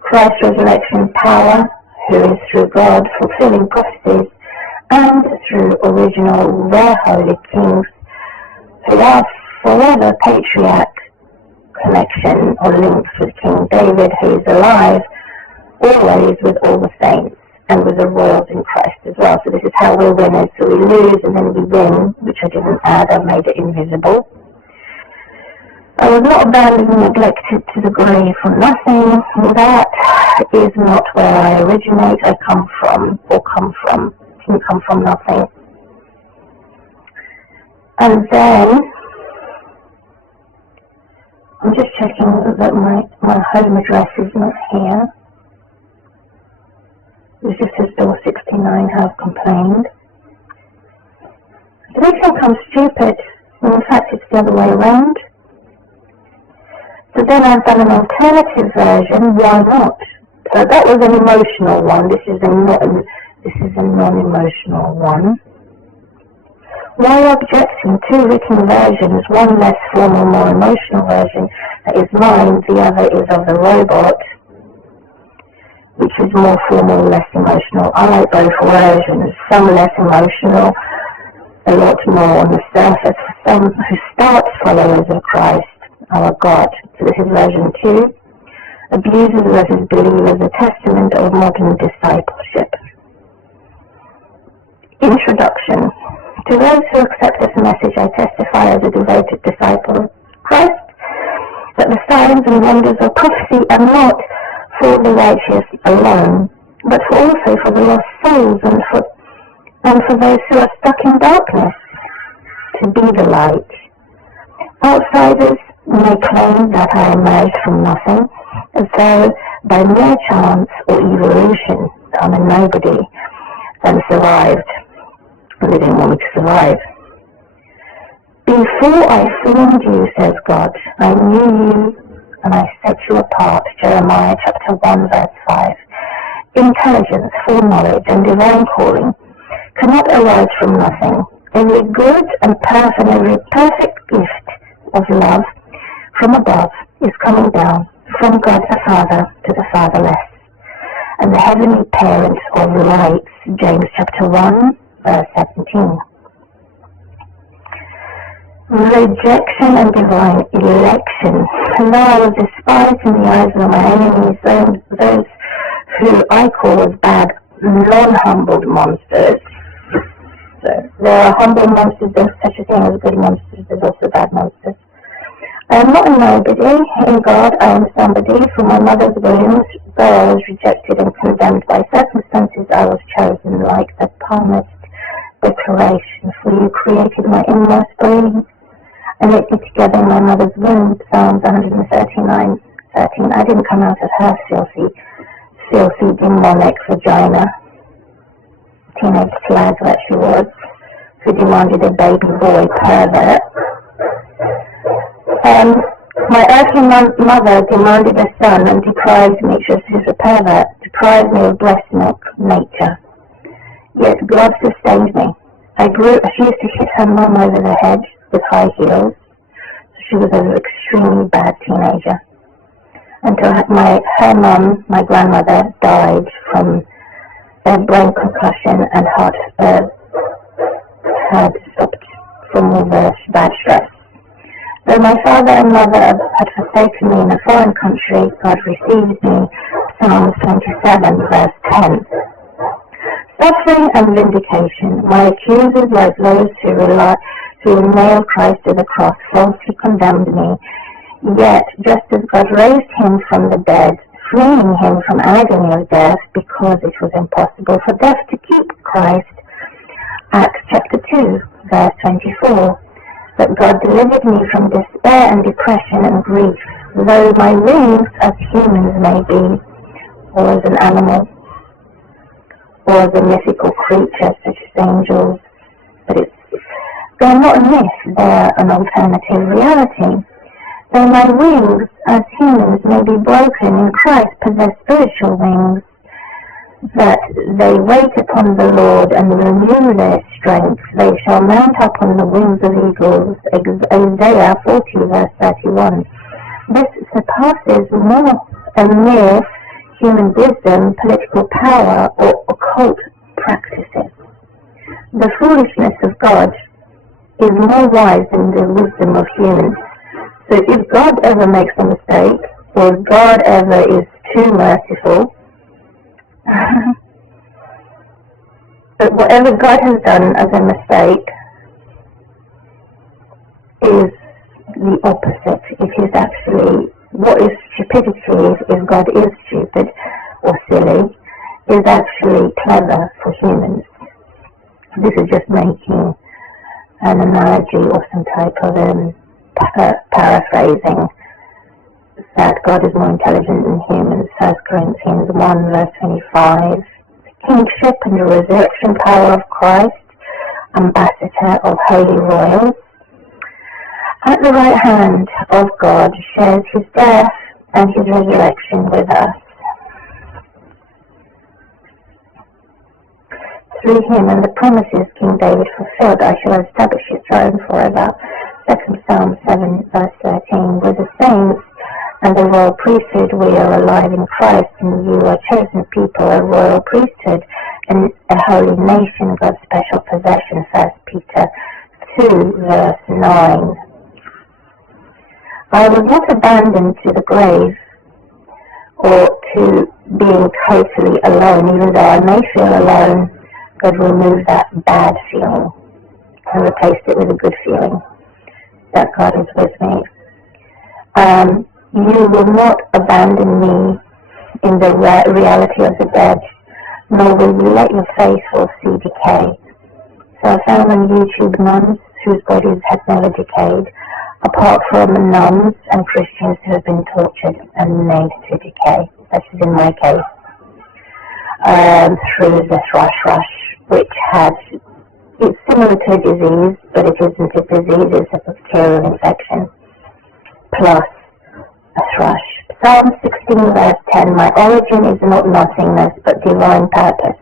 Christ's resurrection power, who is through God fulfilling prophecies, and through original rare holy kings, who are forever patriarch connection or links with King David, who is alive, always with all the saints, and with the royals in Christ as well. So this is how we're winners. So we lose and then we win, which I didn't add, I made it invisible. I was not abandoned and neglected to the grave for nothing. That is not where I originate. I come from. Didn't come from nothing. And then, I'm just checking that my home address is not here. This just says door 69, have complained. So they think I'm stupid, when in fact it's the other way around. So then I've done an alternative version. Why not? So that was an emotional one. This is a non-emotional one. Why objecting? Two written versions, one less formal, more emotional version that is mine, the other is of the robot, which is more formal, less emotional. I like both versions, some less emotional, a lot more on the surface, for some who start followers of Christ, our God. So this is version 2. Abusers versus believers, a testament of modern discipleship. Introduction. To those who accept this message, I testify as a devoted disciple of Christ that the signs and wonders of prophecy are not for the righteous alone, but also for the lost souls and for those who are stuck in darkness, to be the light. Outsiders may claim that I emerged from nothing, as though by mere chance or evolution I'm a nobody and survived. They didn't want me to survive. Before I formed you, says God, I knew you and I set you apart. Jeremiah chapter 1 verse 5. Intelligence, foreknowledge and divine calling cannot arise from nothing. Every good and every perfect gift of love from above is coming down from God the Father to the fatherless, and the heavenly parent of lights, James chapter 1, verse 17. Rejection and divine election. And though I was despised in the eyes of my enemies, those who I call as bad, non-humbled monsters. So there are humble monsters, there's such a thing as good monsters, there's also bad monsters. I am not a nobody. In God I am somebody. From my mother's womb, though I was rejected and condemned by circumstances, I was chosen like the palmist declaration. For you created my inmost being and knit me together in my mother's womb. Psalms 139:13. I didn't come out of her filthy demonic vagina. Teenage slag that she was, who demanded a baby boy pervert. My earthly mother demanded a son and deprived me, she was a pervert, deprived me of breast milk, nature. Yet God sustained me. She used to hit her mum over the head with high heels. She was an extremely bad teenager. Until her mum, my grandmother, died from a brain concussion and heart had stopped from all the bad stress. Though my father and mother had forsaken me in a foreign country, God received me. Psalms 27, verse 10. Suffering and vindication. My accusers, like those who nailed Christ to the cross, falsely condemned me. Yet, just as God raised him from the dead, freeing him from agony of death, because it was impossible for death to keep Christ, Acts chapter 2, verse 24, that God delivered me from despair and depression and grief, though my wings, as humans may be, or as an animal, or as a mythical creature such as angels, but they're not a myth, they're an alternative reality. Though my wings, as humans, may be broken, in Christ possess spiritual wings, that they wait upon the Lord and renew their strength. They shall mount up on the wings of eagles. Isaiah 40, verse 31. This surpasses more a mere human wisdom, political power, or occult practices. The foolishness of God is more wise than the wisdom of humans. So if God ever makes a mistake, or if God ever is too merciful, but whatever God has done as a mistake is the opposite. It is actually, what is stupidity if God is stupid or silly, is actually clever for humans. This is just making an analogy or some type of paraphrasing that God is more intelligent than humans. 1 Corinthians 1 verse 25. The kingship and the resurrection power of Christ, ambassador of holy royals, at the right hand of God, shares his death and his resurrection with us. Through him and the promises King David fulfilled, I shall establish his throne forever. 2 Psalm 7 verse 13. With the saints and the royal priesthood, we are alive in Christ, and you are chosen people, a royal priesthood, and a holy nation, God's special possession. 1 Peter 2 verse 9. I was not abandoned to the grave, or to being totally alone. Even though I may feel alone, God removed that bad feeling and replaced it with a good feeling that God is with me. You will not abandon me in the reality of the dead, nor will you let your faithful see decay. So I found on YouTube nuns whose bodies had never decayed, apart from nuns and Christians who have been tortured and made to decay. That is in my case. Through the thrush, which it's similar to a disease, but it isn't a disease, it's a bacterial infection, plus a thrush. Psalm 16 verse 10, my origin is not nothingness, but divine purpose.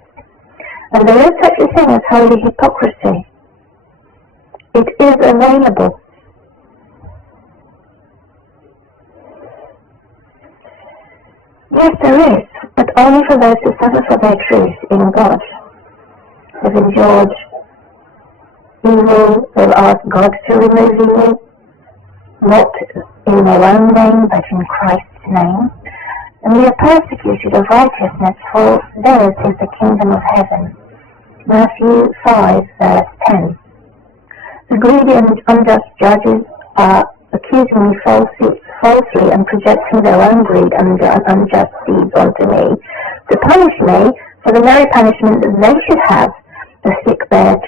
And there is such a thing as holy hypocrisy. It is available. Yes, there is, but only for those who suffer for their truth in God. Have endured evil, will ask God to remove evil, not in their own name, but in Christ's name. And we are persecuted of righteousness, for theirs is the kingdom of heaven. Matthew 5, verse 10. The greedy and unjust judges are accusing me falsely and projecting their own greed and unjust deeds onto me to punish me for the very punishment that they should have, the sickbed,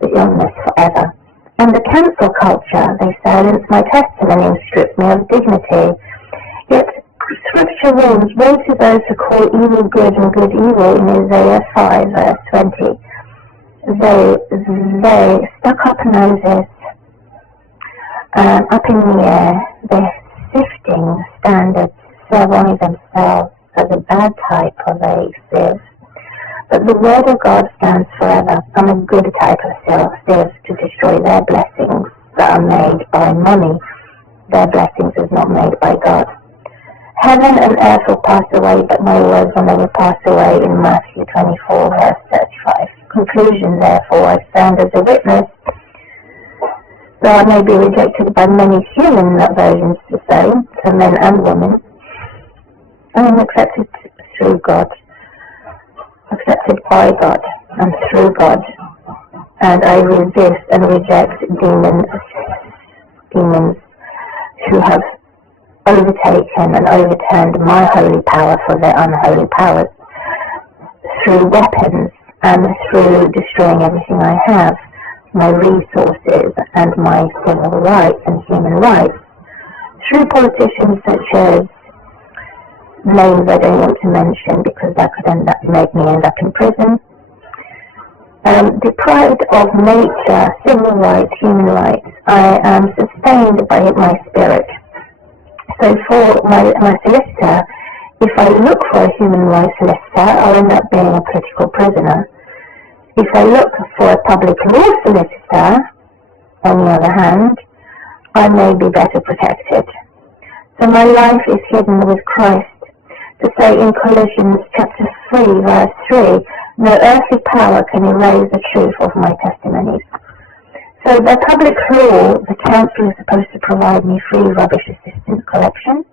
the illness forever. And the cancel culture, they silence my testimony and strip me of dignity. Yet Scripture warns, woe to those who call evil good and good evil in Isaiah 5 verse 20. They stuck up noses up in the air, they're sifting standards, survey themselves as a bad type of a sieve. But the word of God stands forever. I'm a good type of sieve to destroy their blessings that are made by money. Their blessings is not made by God. Heaven and earth will pass away, but my words will never pass away, in Matthew 24, verse 35. Conclusion, therefore, I stand as a witness, though I may be rejected by many human versions to say, for men and women, I am accepted through God, accepted by God and through God, and I resist and reject demons who have overtaken and overturned my holy power for their unholy powers through weapons and through destroying everything I have, my resources and my civil rights and human rights, through politicians such as names I don't want to mention because that could make me end up in prison, deprived of nature, civil rights, human rights. I am sustained by my spirit. So for my solicitor, if I look for a human rights solicitor, I'll end up being a political prisoner. If I look for a public law solicitor, on the other hand, I may be better protected. So my life is hidden with Christ. To say in Colossians chapter 3, verse 3, no earthly power can erase the truth of my testimonies. So by public law, the council is supposed to provide me free rubbish assistance collection,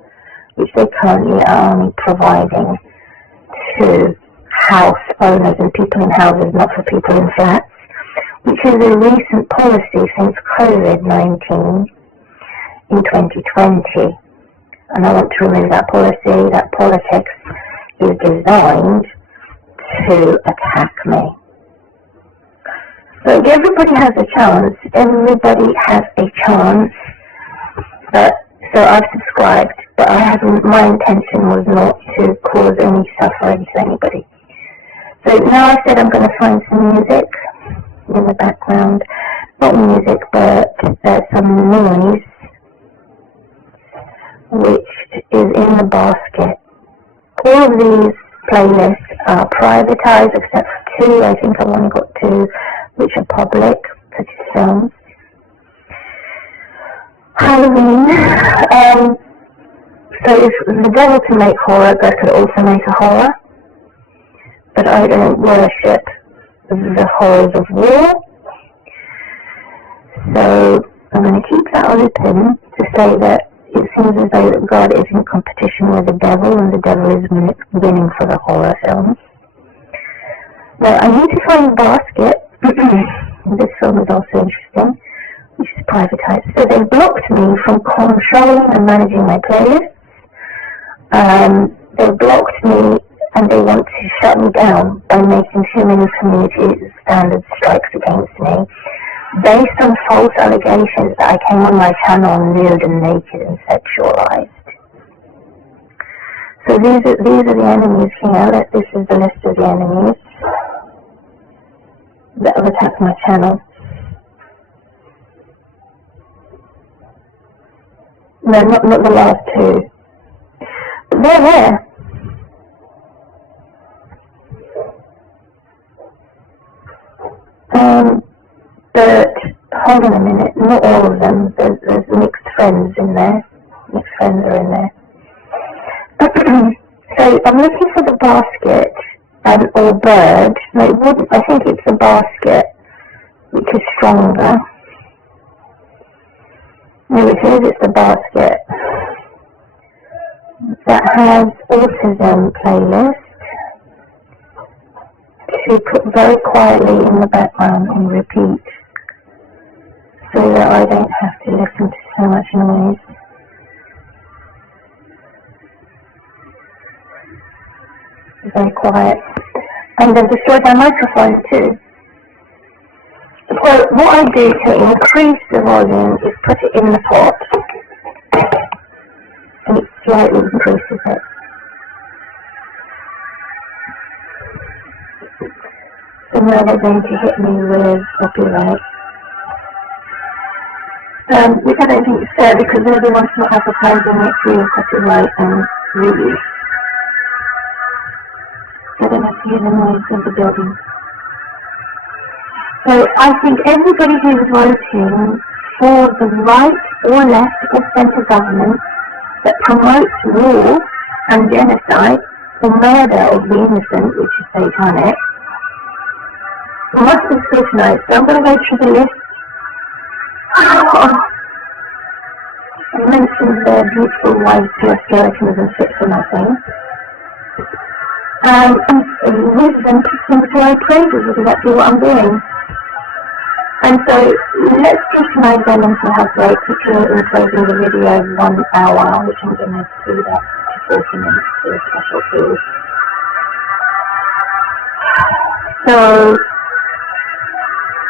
which they currently are only providing to house owners and people in houses, not for people in flats, which is a recent policy since COVID-19 in 2020. And I want to remove that policy. That politics is designed to attack me. So everybody has a chance. Everybody has a chance. So I've subscribed, but my intention was not to cause any suffering to anybody. So now I said I'm going to find some music in the background. Not music, but some noise, which is in the basket. All of these playlists are privatized except for two. I think I've only got two which are public, such as films. Halloween. So if the devil can make horror, God could also make a horror. But I don't worship the horrors of war. So I'm going to keep that open to say that it seems as though that God is in competition with the devil and the devil is winning for the horror films. Now I need to find a basket. This film is also interesting, which is privatized. So they blocked me from controlling and managing my playlists. They blocked me and they want to shut me down by making too many community standard strikes against me, based on false allegations that I came on my channel nude and naked and sexualized. So these are the enemies here. This is the list of the enemies that have attacked my channel. No, not the last two. But they're there. But hold on a minute. its friends are in there. So I'm looking for the basket or bird. No, it wouldn't. I think it's a basket, which is stronger. No, it says it's a basket that has autism playlist to put very quietly in the background and repeat, so that I don't have to listen to so much noise. Very quiet. And then destroyed my microphone too. So what I do to increase the volume is put it in the pot, and it slightly increases it. So now they're going to hit me with copyright. Which I don't think is fair, because everyone's not advertising it free of copyright and reuse. I don't have to hear the noise of the building. So I think everybody who's voting for the right or left or centre government that promotes war and genocide or murder of the innocent, which is satanic, must be scrutinised. So I'm going to go through the list. I mentioned the beautiful wives to Puritanism and Switzerland, I think. And with them to sing to our praises is exactly what I'm doing. And so let's scrutinise them and see how great, particularly in closing the video 1 hour, which I'm going to speed up to 40 minutes for a special food. So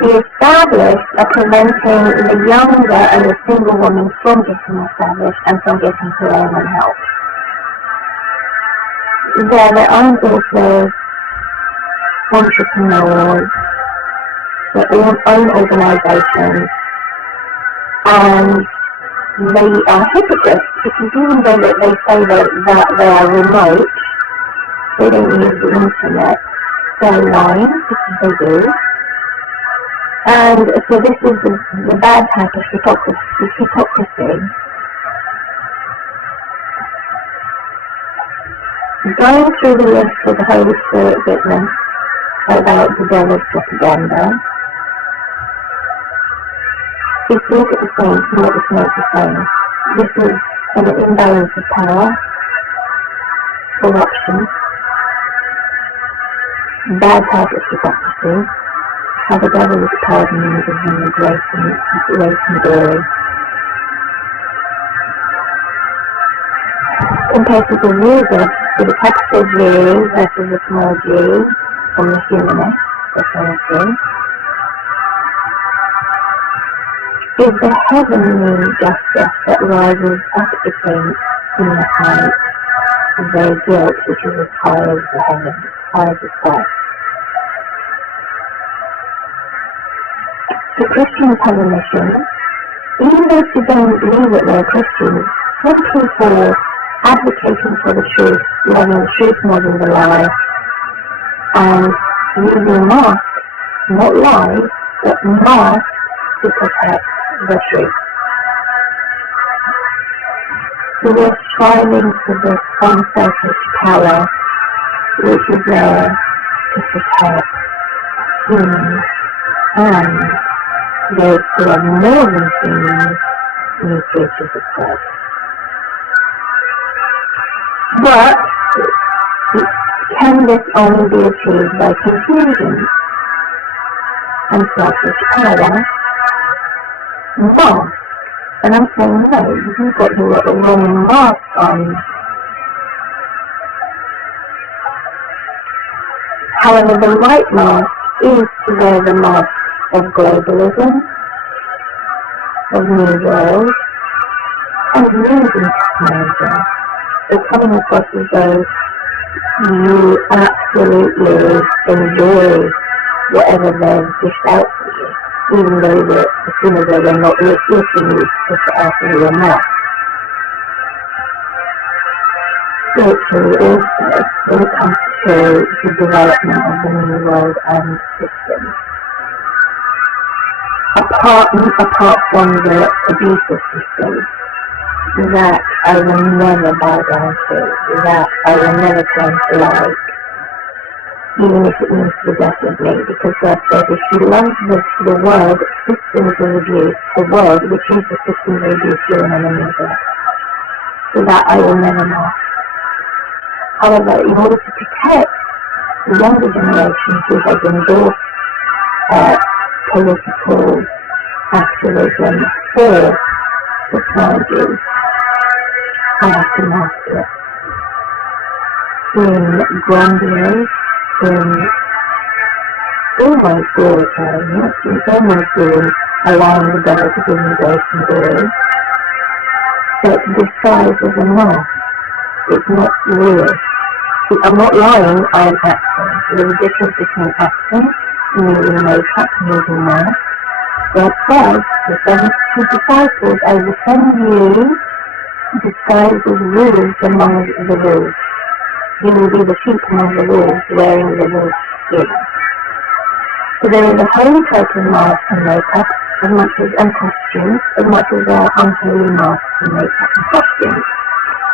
the established are preventing the younger and the single woman from getting established and from getting to their own help. They're their own authors, entrepreneurs, their own organisations, and they are hypocrites, because even though that they say that they are remote, they don't use the internet, they're lying, because they do. And so this is the bad type of hypocrisy. Going through the list with the Holy Spirit witness about the devil's propaganda, if you look at the things, what is not the same. This is an imbalance of power, corruption, bad type of hypocrisy, how the devil is pardoning and giving you grace and glory, compared to the Jesus with a capital G versus a small g from the humanist, definitely, is the heavenly justice that rises up against in the height of their guilt, which is as high as the heavens, as high as the sky. So Christians have a mission. Even those who don't believe that they're Christians, some people advocating for the truth, loving the truth more than the lie, and using masks, not lies, but masks to protect the truth. So we're striving for this unselfish power, which is there to protect humans and those who are more than humans, new creatures of God. But can this only be achieved by confusion and selfish power? Mask. And I'm saying no, you've got the wrong mask on. However, the right mask is to wear the mask of globalism, of New World, and using technology. It's coming across as though you absolutely enjoy whatever they've dished out for you, even though that as soon as they're not listening, you push it out of your mouth. Spiritually also, when it comes to the development of the New World and systems, apart from the abusive systems, that I will never bow down to, that I will never claim to like, even if it means the death of me, because God said if you love the world, systems of abuse, the world, which is the systems of abuse, you're an enemy of it. So that I will never know. However, in order to protect the younger generations who have endorsed political activism for technology, I have to master it. In grumbling, in almost glorifying it, in almost doing, allowing the devil to give me grace and glory, but disguised as a mask. It's not real. See, I'm not lying, I am acting. There's a difference between acting and using makeup and using masks. God says, to disciples, I will send you disguised as wolves among the wolves. You will be the sheep among the wolves, wearing the wolf's skin. So there is a holy type of mask and makeup, as much as costumes, as much as there are unholy masks and makeup and costumes.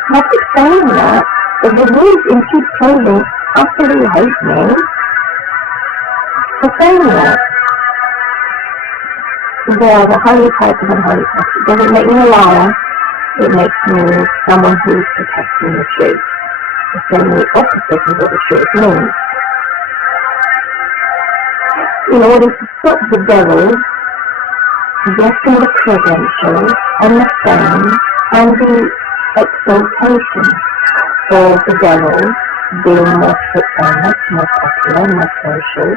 And after saying that, if the wolves in sheep clothing utterly hate me for saying that, they are the holy type of unholy type. It doesn't make me a liar, it makes me someone who is protecting the truth. It's saying the opposite of what the truth means. In order to stop the devil getting the credentials and the fame and the exaltation of the devil being more famous, more popular, more social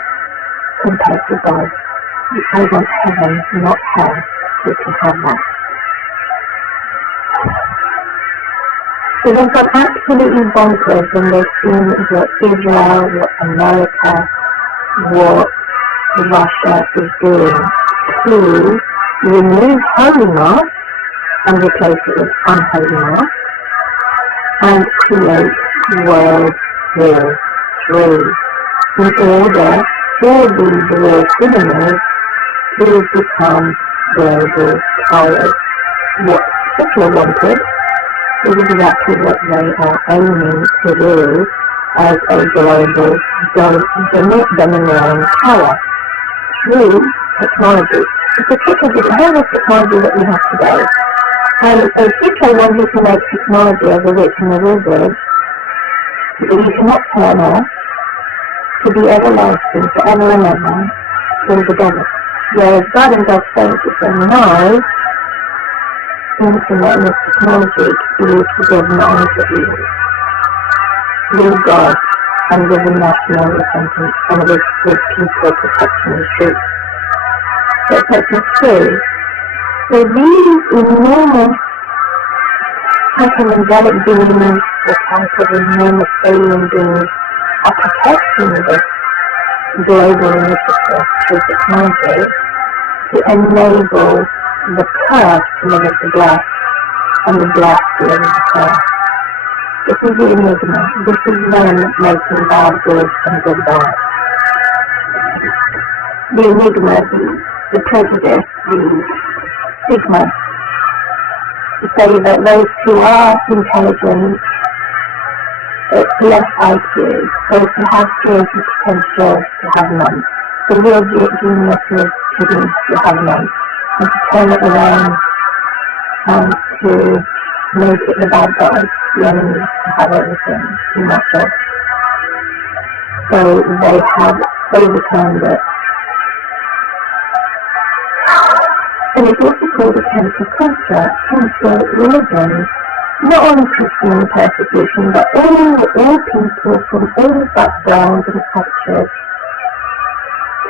compared to God. I want heaven, not hell, so to have that. So they've got absolutely bonkers when they've seen what Israel, what America, what Russia is doing to remove holy mass and replace it with unholy mass and create World War III in order for these world criminals to become global powers. What Hitler wanted is exactly what they are aiming to do as a global domineering power through technology. Because Hitler didn't have the technology that we have today. And so Hitler wanted to make technology of the rich and the wizards that you cannot turn off, to be everlasting forever and ever till the devil. Whereas God and God's saints say no, internet and this technology is to give knowledge of evil. With God and with the national repentance and with people protection and truth. So it sets us free. So these enormous type of angelic beings, the type of enormous alien beings, are protecting this global initiative through technology to enable the curse to live as the blessed and the blessed to live as the curse. This is the enigma. This is them making bad good and good bad. The enigma, the prejudice, the stigma, to say that those who are intelligent, less IQ, those who have creative potential to have none, the real geniuses hidden to have none, and to turn it around and to make it the bad guys, the enemies, to have everything in that job. So they have overturned it. And it's also called a cancel culture, cancel religion. Not only Christian persecution, but all people from all backgrounds and cultures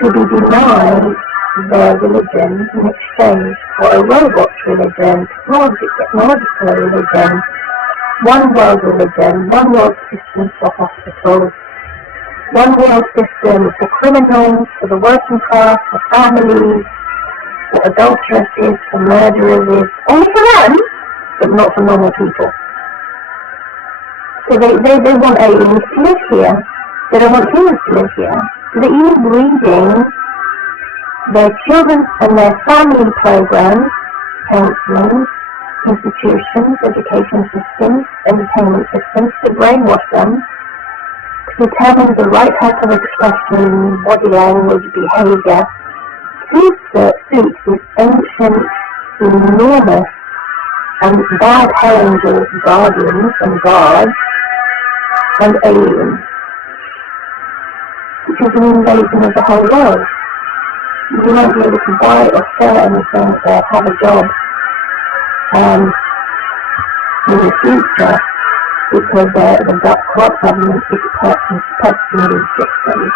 to be denied their religion in exchange for a robot religion, technological religion, one world religion, one world system for hospitals, one world system for criminals, for the working class, for families, for adulteresses, for murderers, only for them, but not for normal people. So they want aliens to live here. They don't want humans to live here. So they're even breeding their children and their family programs, counselling, institutions, education systems, entertainment systems to brainwash them, to tell them the right type of expression, body language, behavior, to suit these ancient, enormous, and bad hell angels, guardians and guards, and aliens, which is an invasion of the whole world. You won't be able to buy or sell anything or have a job in the future because the corrupt government is purchasing these systems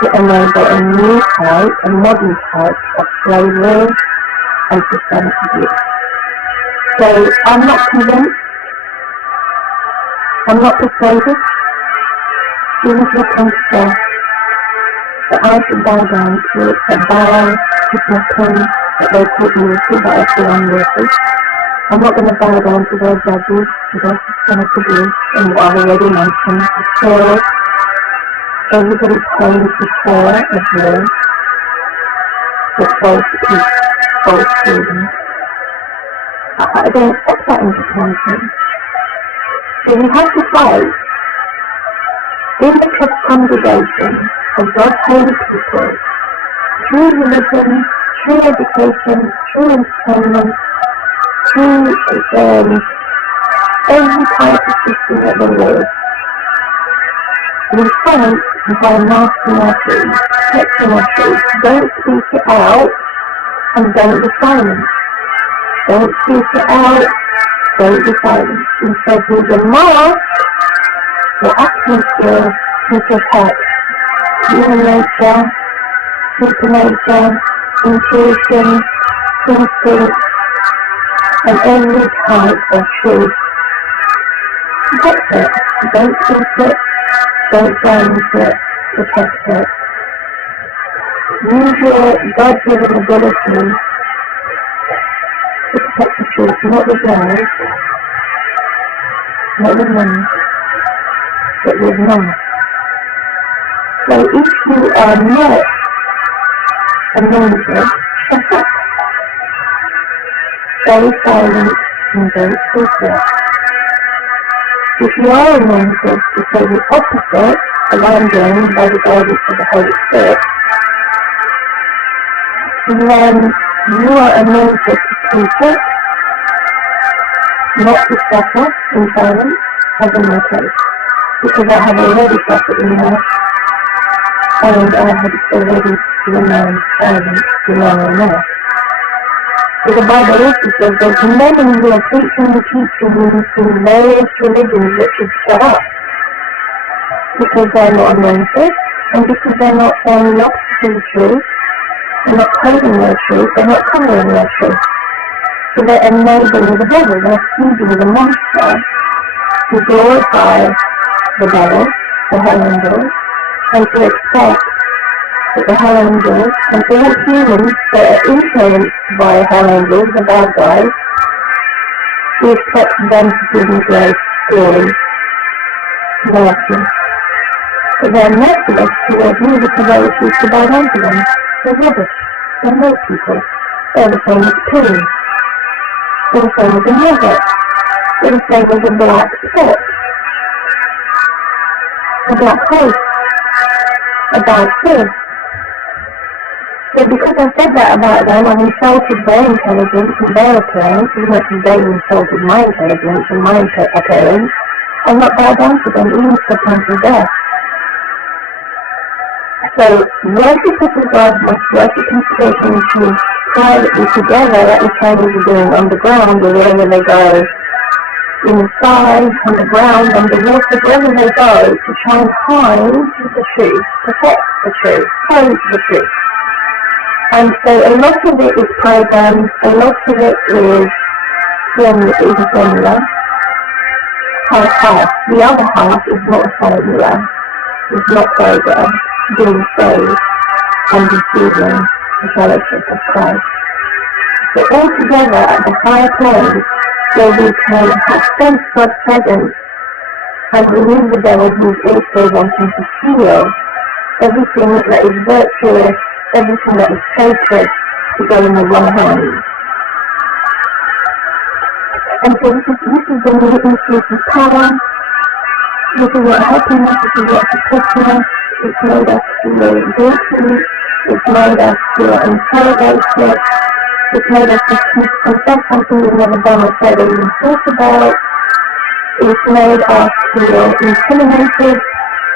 to enable a new type, a modern type of slavery and systemic abuse. So I'm not convinced, I'm not persuaded, even to the point of that I should bow down to a barrel to nothing that they call beauty by everyone worthy. I'm not going to bow down to their judges, to their systemic abuse, and what I've already mentioned, the fraud. Everybody pays the core of law, the false freedom. I don't accept that entertainment. So we have to fight in the congregation of God's holy people, through religion, through education, through entertainment, through every type of system that there is. We fight by masking our truth, protecting our truth. Don't speak it out and don't be silent. Don't speak it out, don't be silent. Instead, use a mask or acting skills to protect human nature, supernature, intuition, instinct, and every type of truth. Protect it. Don't speak it. Don't silence it. Protect it. Use your God-given ability to protect the truth, not with lies, not with money, but with knowledge. So if you are not anointed, stay silent and don't speak it. If you are anointed to say the opposite of what I'm doing by the guidance of the Holy Spirit, then you are anointed to speak it, not to suffer in silence, as in my case, because I have already suffered in life, and I had already remained silent for long enough. So the Bible also says there's many who are preaching and teaching in various religions that should shut up, because they're not anointed, and because they're not saying the opposite of the truth, they're not covering their truth, they're not covering their truth. So they're enabling the devil, they're feeding the monster to glorify the devil, the hell angels, and to expect that the hell angels and all humans that are influenced by hell angels, the bad guys, we expect them to give them grace, glory, mercy. But they're merciless towards you because they refuse to bow down to them. They're rubbish. They're no people. They're the same as pigs. They're the same as a maggot. They're the same as a black spot. A black hole. A bad pig. So because I said that about them, I've insulted their intelligence and their appearance, as much as they've insulted my intelligence and my appearance, I'll not bow down to them, even to the point of death. So, worshippers of God must worship in to privately together, like the Chinese are doing underground, or wherever they go, in the sky, on the ground, underwater, wherever they go, to try and hide the truth, protect the truth, hide the truth. And so a lot of it is programmed, a lot of it is formula, half. The other half is not formula, it's not programmed, being saved and receiving the fellowship of Christ. So altogether at the higher place, where we can have sense God's presence and remove the devil who is also wanting to steal everything that is virtuous, everything that is sacred to go in the wrong hands. And so this is the misuse of power. This is what happiness, this is what successfulness. It's made us feel guilty. It's made us feel interrogated. It's made us confess something we've never done or said or even thought about. It's made us feel intimidated.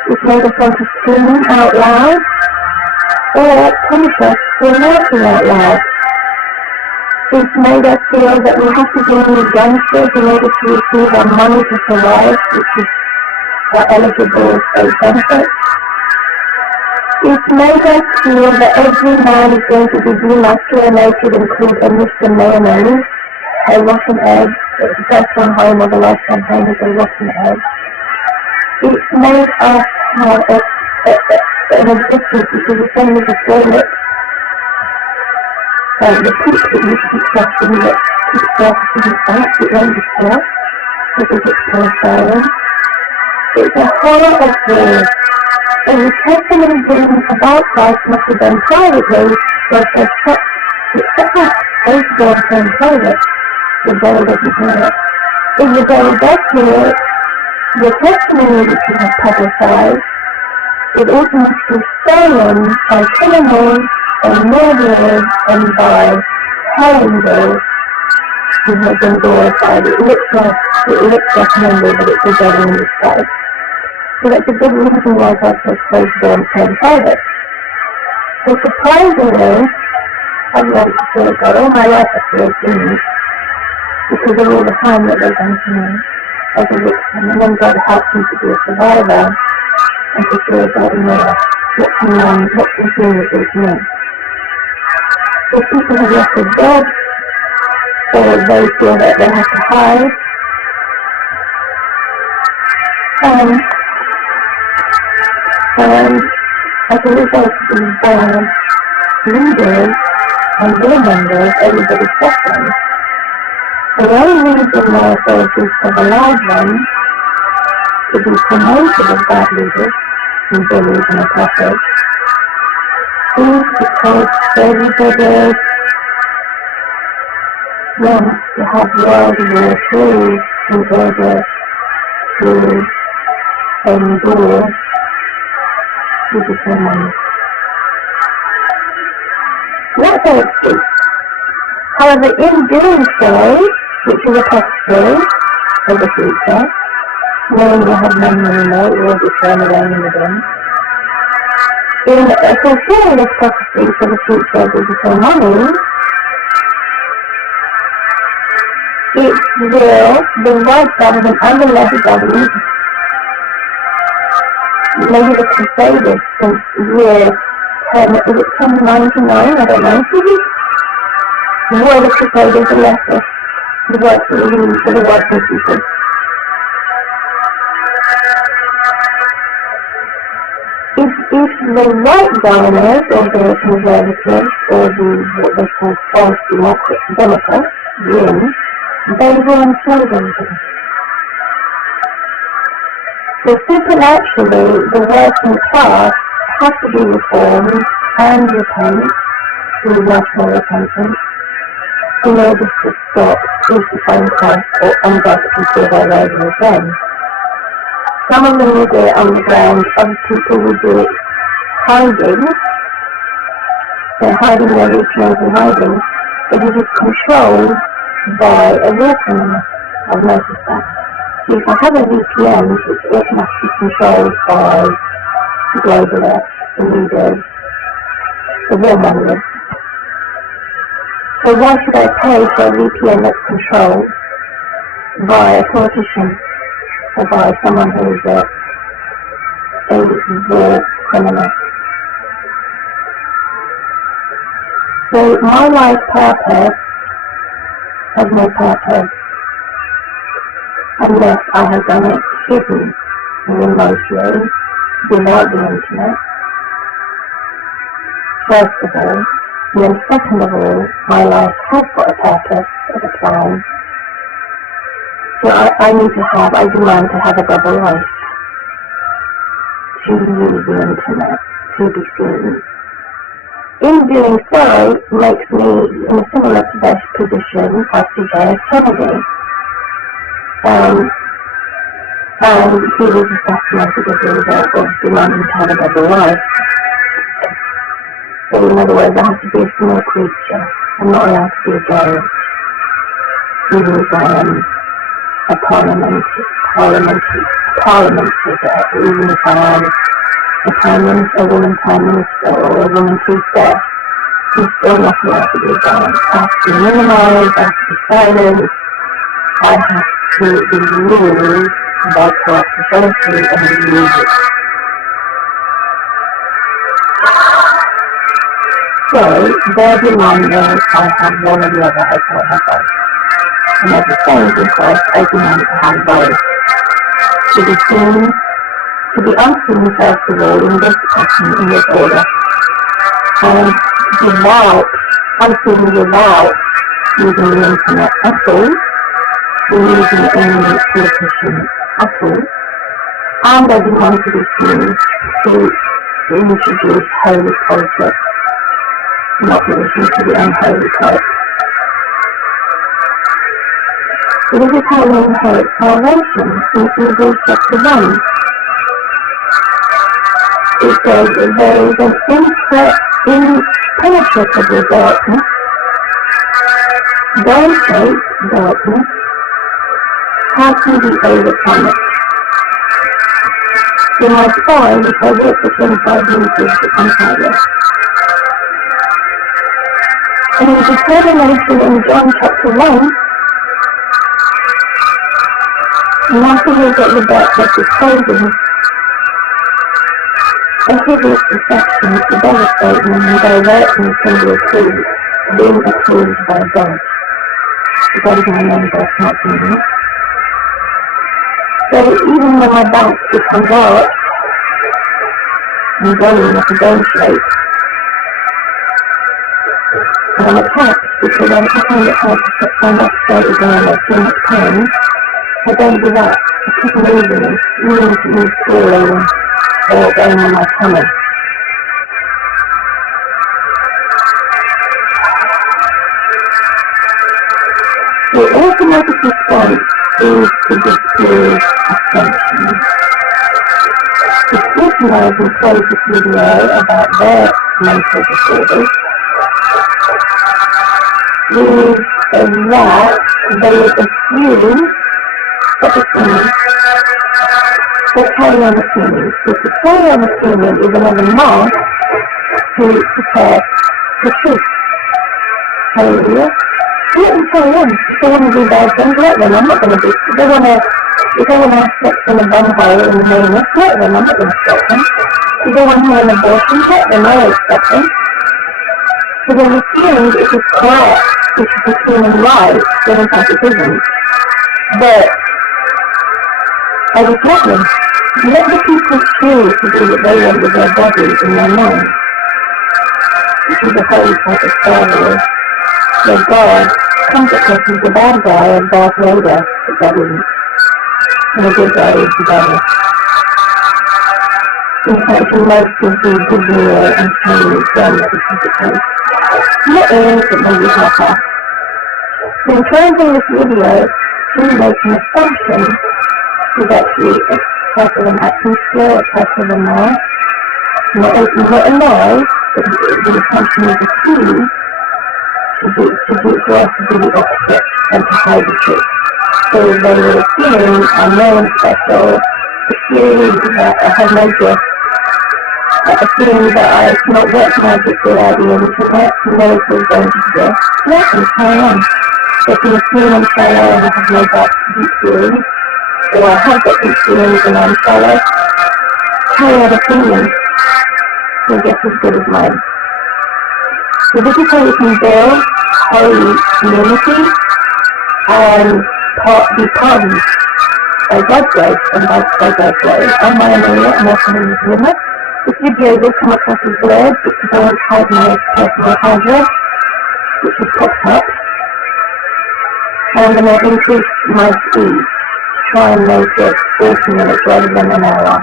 It's made us want to scream out loud or punish us for laughing out loud. It's made us feel that we have to be gangsters in order to receive our money to survive, which is our eligible state benefits. It's made us feel that every man is going to be demasculinated and called a Mr. Mayonnaise, a rotten egg. The first one home of the life campaign is a rotten egg. It's made us have an existence which is the same as a toilet. The poop that you keep flushing that keeps surfacing back, it won't be flushed because it's so silent. It's a horror of war. And the testimony given about Christ must have been privately, where it says, it's those girls are in private. The devil doesn't hear it. If the devil does hear it, the testimony that you have publicized is automatically stolen by criminals and murderers and by herringers who have been glorified. It looks like member, but it's the devil in disguise. So that's a good reason why God says close the door and turn private. So surprisingly, I've learned to fear God all my life. I fear demons because of all the harm that they've done to me as a victim. And then God helps me to be a survivor and to fear God more. What can humans do to me? If people have lost their jobs, or they feel that they have to hide, and as a result of these bad leaders and board members, everybody's suffering. The only reason my authorities have allowed them to be promoted as bad leaders and bullies and oppressors is because everybody wants to have World War III in order to endure physical money. That's how it's true. However, in doing so, which is a possibility of the future, knowing we'll have money anymore, it will be thrown away in the bin. In fulfilling this prophecy for the future of digital money, it will, the right government and the left government, maybe the Crusaders since year 1099, I don't know, were the Crusaders the leftists, the work for the working people. If the right governors, or the conservatives, or what they call false democrats, win, they will enslave everything. So supernaturally, the working class has to be reformed and repent through national repentance in order to stop crucifying Christ or unjustly their rising again. Some of them will do it underground, other people will do it hiding. They're hiding their rituals and hiding, but it is controlled by a VPN. I've noticed that. So if I have a VPN, it's automatically controlled by the globalists, the leaders, the warmongers. So why should I pay for a VPN that's controlled by a politician or by someone who is a war criminal? So my life purpose has no purpose unless I have done it hidden remotely without the internet. First of all, and then second of all, my life has got a purpose and a plan. So I demand to have a double life. To use the internet, to be seen. In doing so, makes me in a similar position as to J.F. Kennedy. And he was assassinated as a result of demanding to have a better life. So in other words, I have to be a small creature. I'm not allowed to be a giant. Even if I am a parliamentary, even if I am a woman prime minister or a woman chief there, I'm still not allowed to be a giant. I have to be minimized, I have to be silenced, I have to be ruled by corrupt authority and use it. So, their demanders, I have one or the other, I can't have both. And at the same request, I demand to have both. To be seen, to be unseen first of all in this fashion, in this order. And unseen without using the internet at all, using any politician at all. And I demand to be seen to introduce holy politics, not to listen to the unholy cult. So this is how we inherit salvation in Hebrews chapter 1. It says that there is an impenetrable darkness, very-shaped darkness. How can we overcome it? In my spine, if I walk for 25 meters, becomes higher. And in the determination in John chapter 1, nothing is at the darkness is clothing. A hideous deception to devastate me and divert me from the truth, being approved by God. God is my name, that's not me. So even when my back becomes dark, I'm going like a dome shape. And I'm attacked because I find it hard to stand up straight again or too much pain. I don't give up. I keep moving, even to move falling or going on my tummy. The automatic response is to disprove assumptions. The Scrutinise and close this video about their mental disorders is that they assume that the carry on assuming. Because the carry on assuming is another mask to prepare the truth. Hallelujah. Let them carry on. If they want to do bad things, let them. I'm not going to do it. If they want to have sex in a bum hole in the name, let them. I'm not going to stop them. If they want to have an abortion, let them. I won't stop them. So they're assuming it is correct, which is a human right, that in fact it isn't. But I just let them. Let the people choose to do what they want with their bodies and their minds. Which is a holy type of Star Wars. Where God comes across as the bad guy of Darth Vader, but God isn't. And the good guy is the devil. In fact, in most of the Disney and Chinese films, this is the case. Not innocently with my past. So in closing this video, we make an assumption is actually a type of an action skill, a type of a lie. Not a lie, but the assumption is a key for us to do the opposite and to hide the truth. So they will assume I'm no one special, assume that I have no gift, assume that I cannot work magic without the internet, miracles don't exist. Let them carry on. They can assume I'm shallow and I have no deep feelings, or I have got deep feelings and I'm shallow. Carry on opinions. They're just as good as mine. So this is how we can build holy community and be pardoned by God's grace and by God's way. I'm Mimma, and welcome to Mimma. This video will come across as blurred because I won't hide my personal address, which is popped up. And I'm going to increase my speed to try and make it 40 minutes rather than an hour.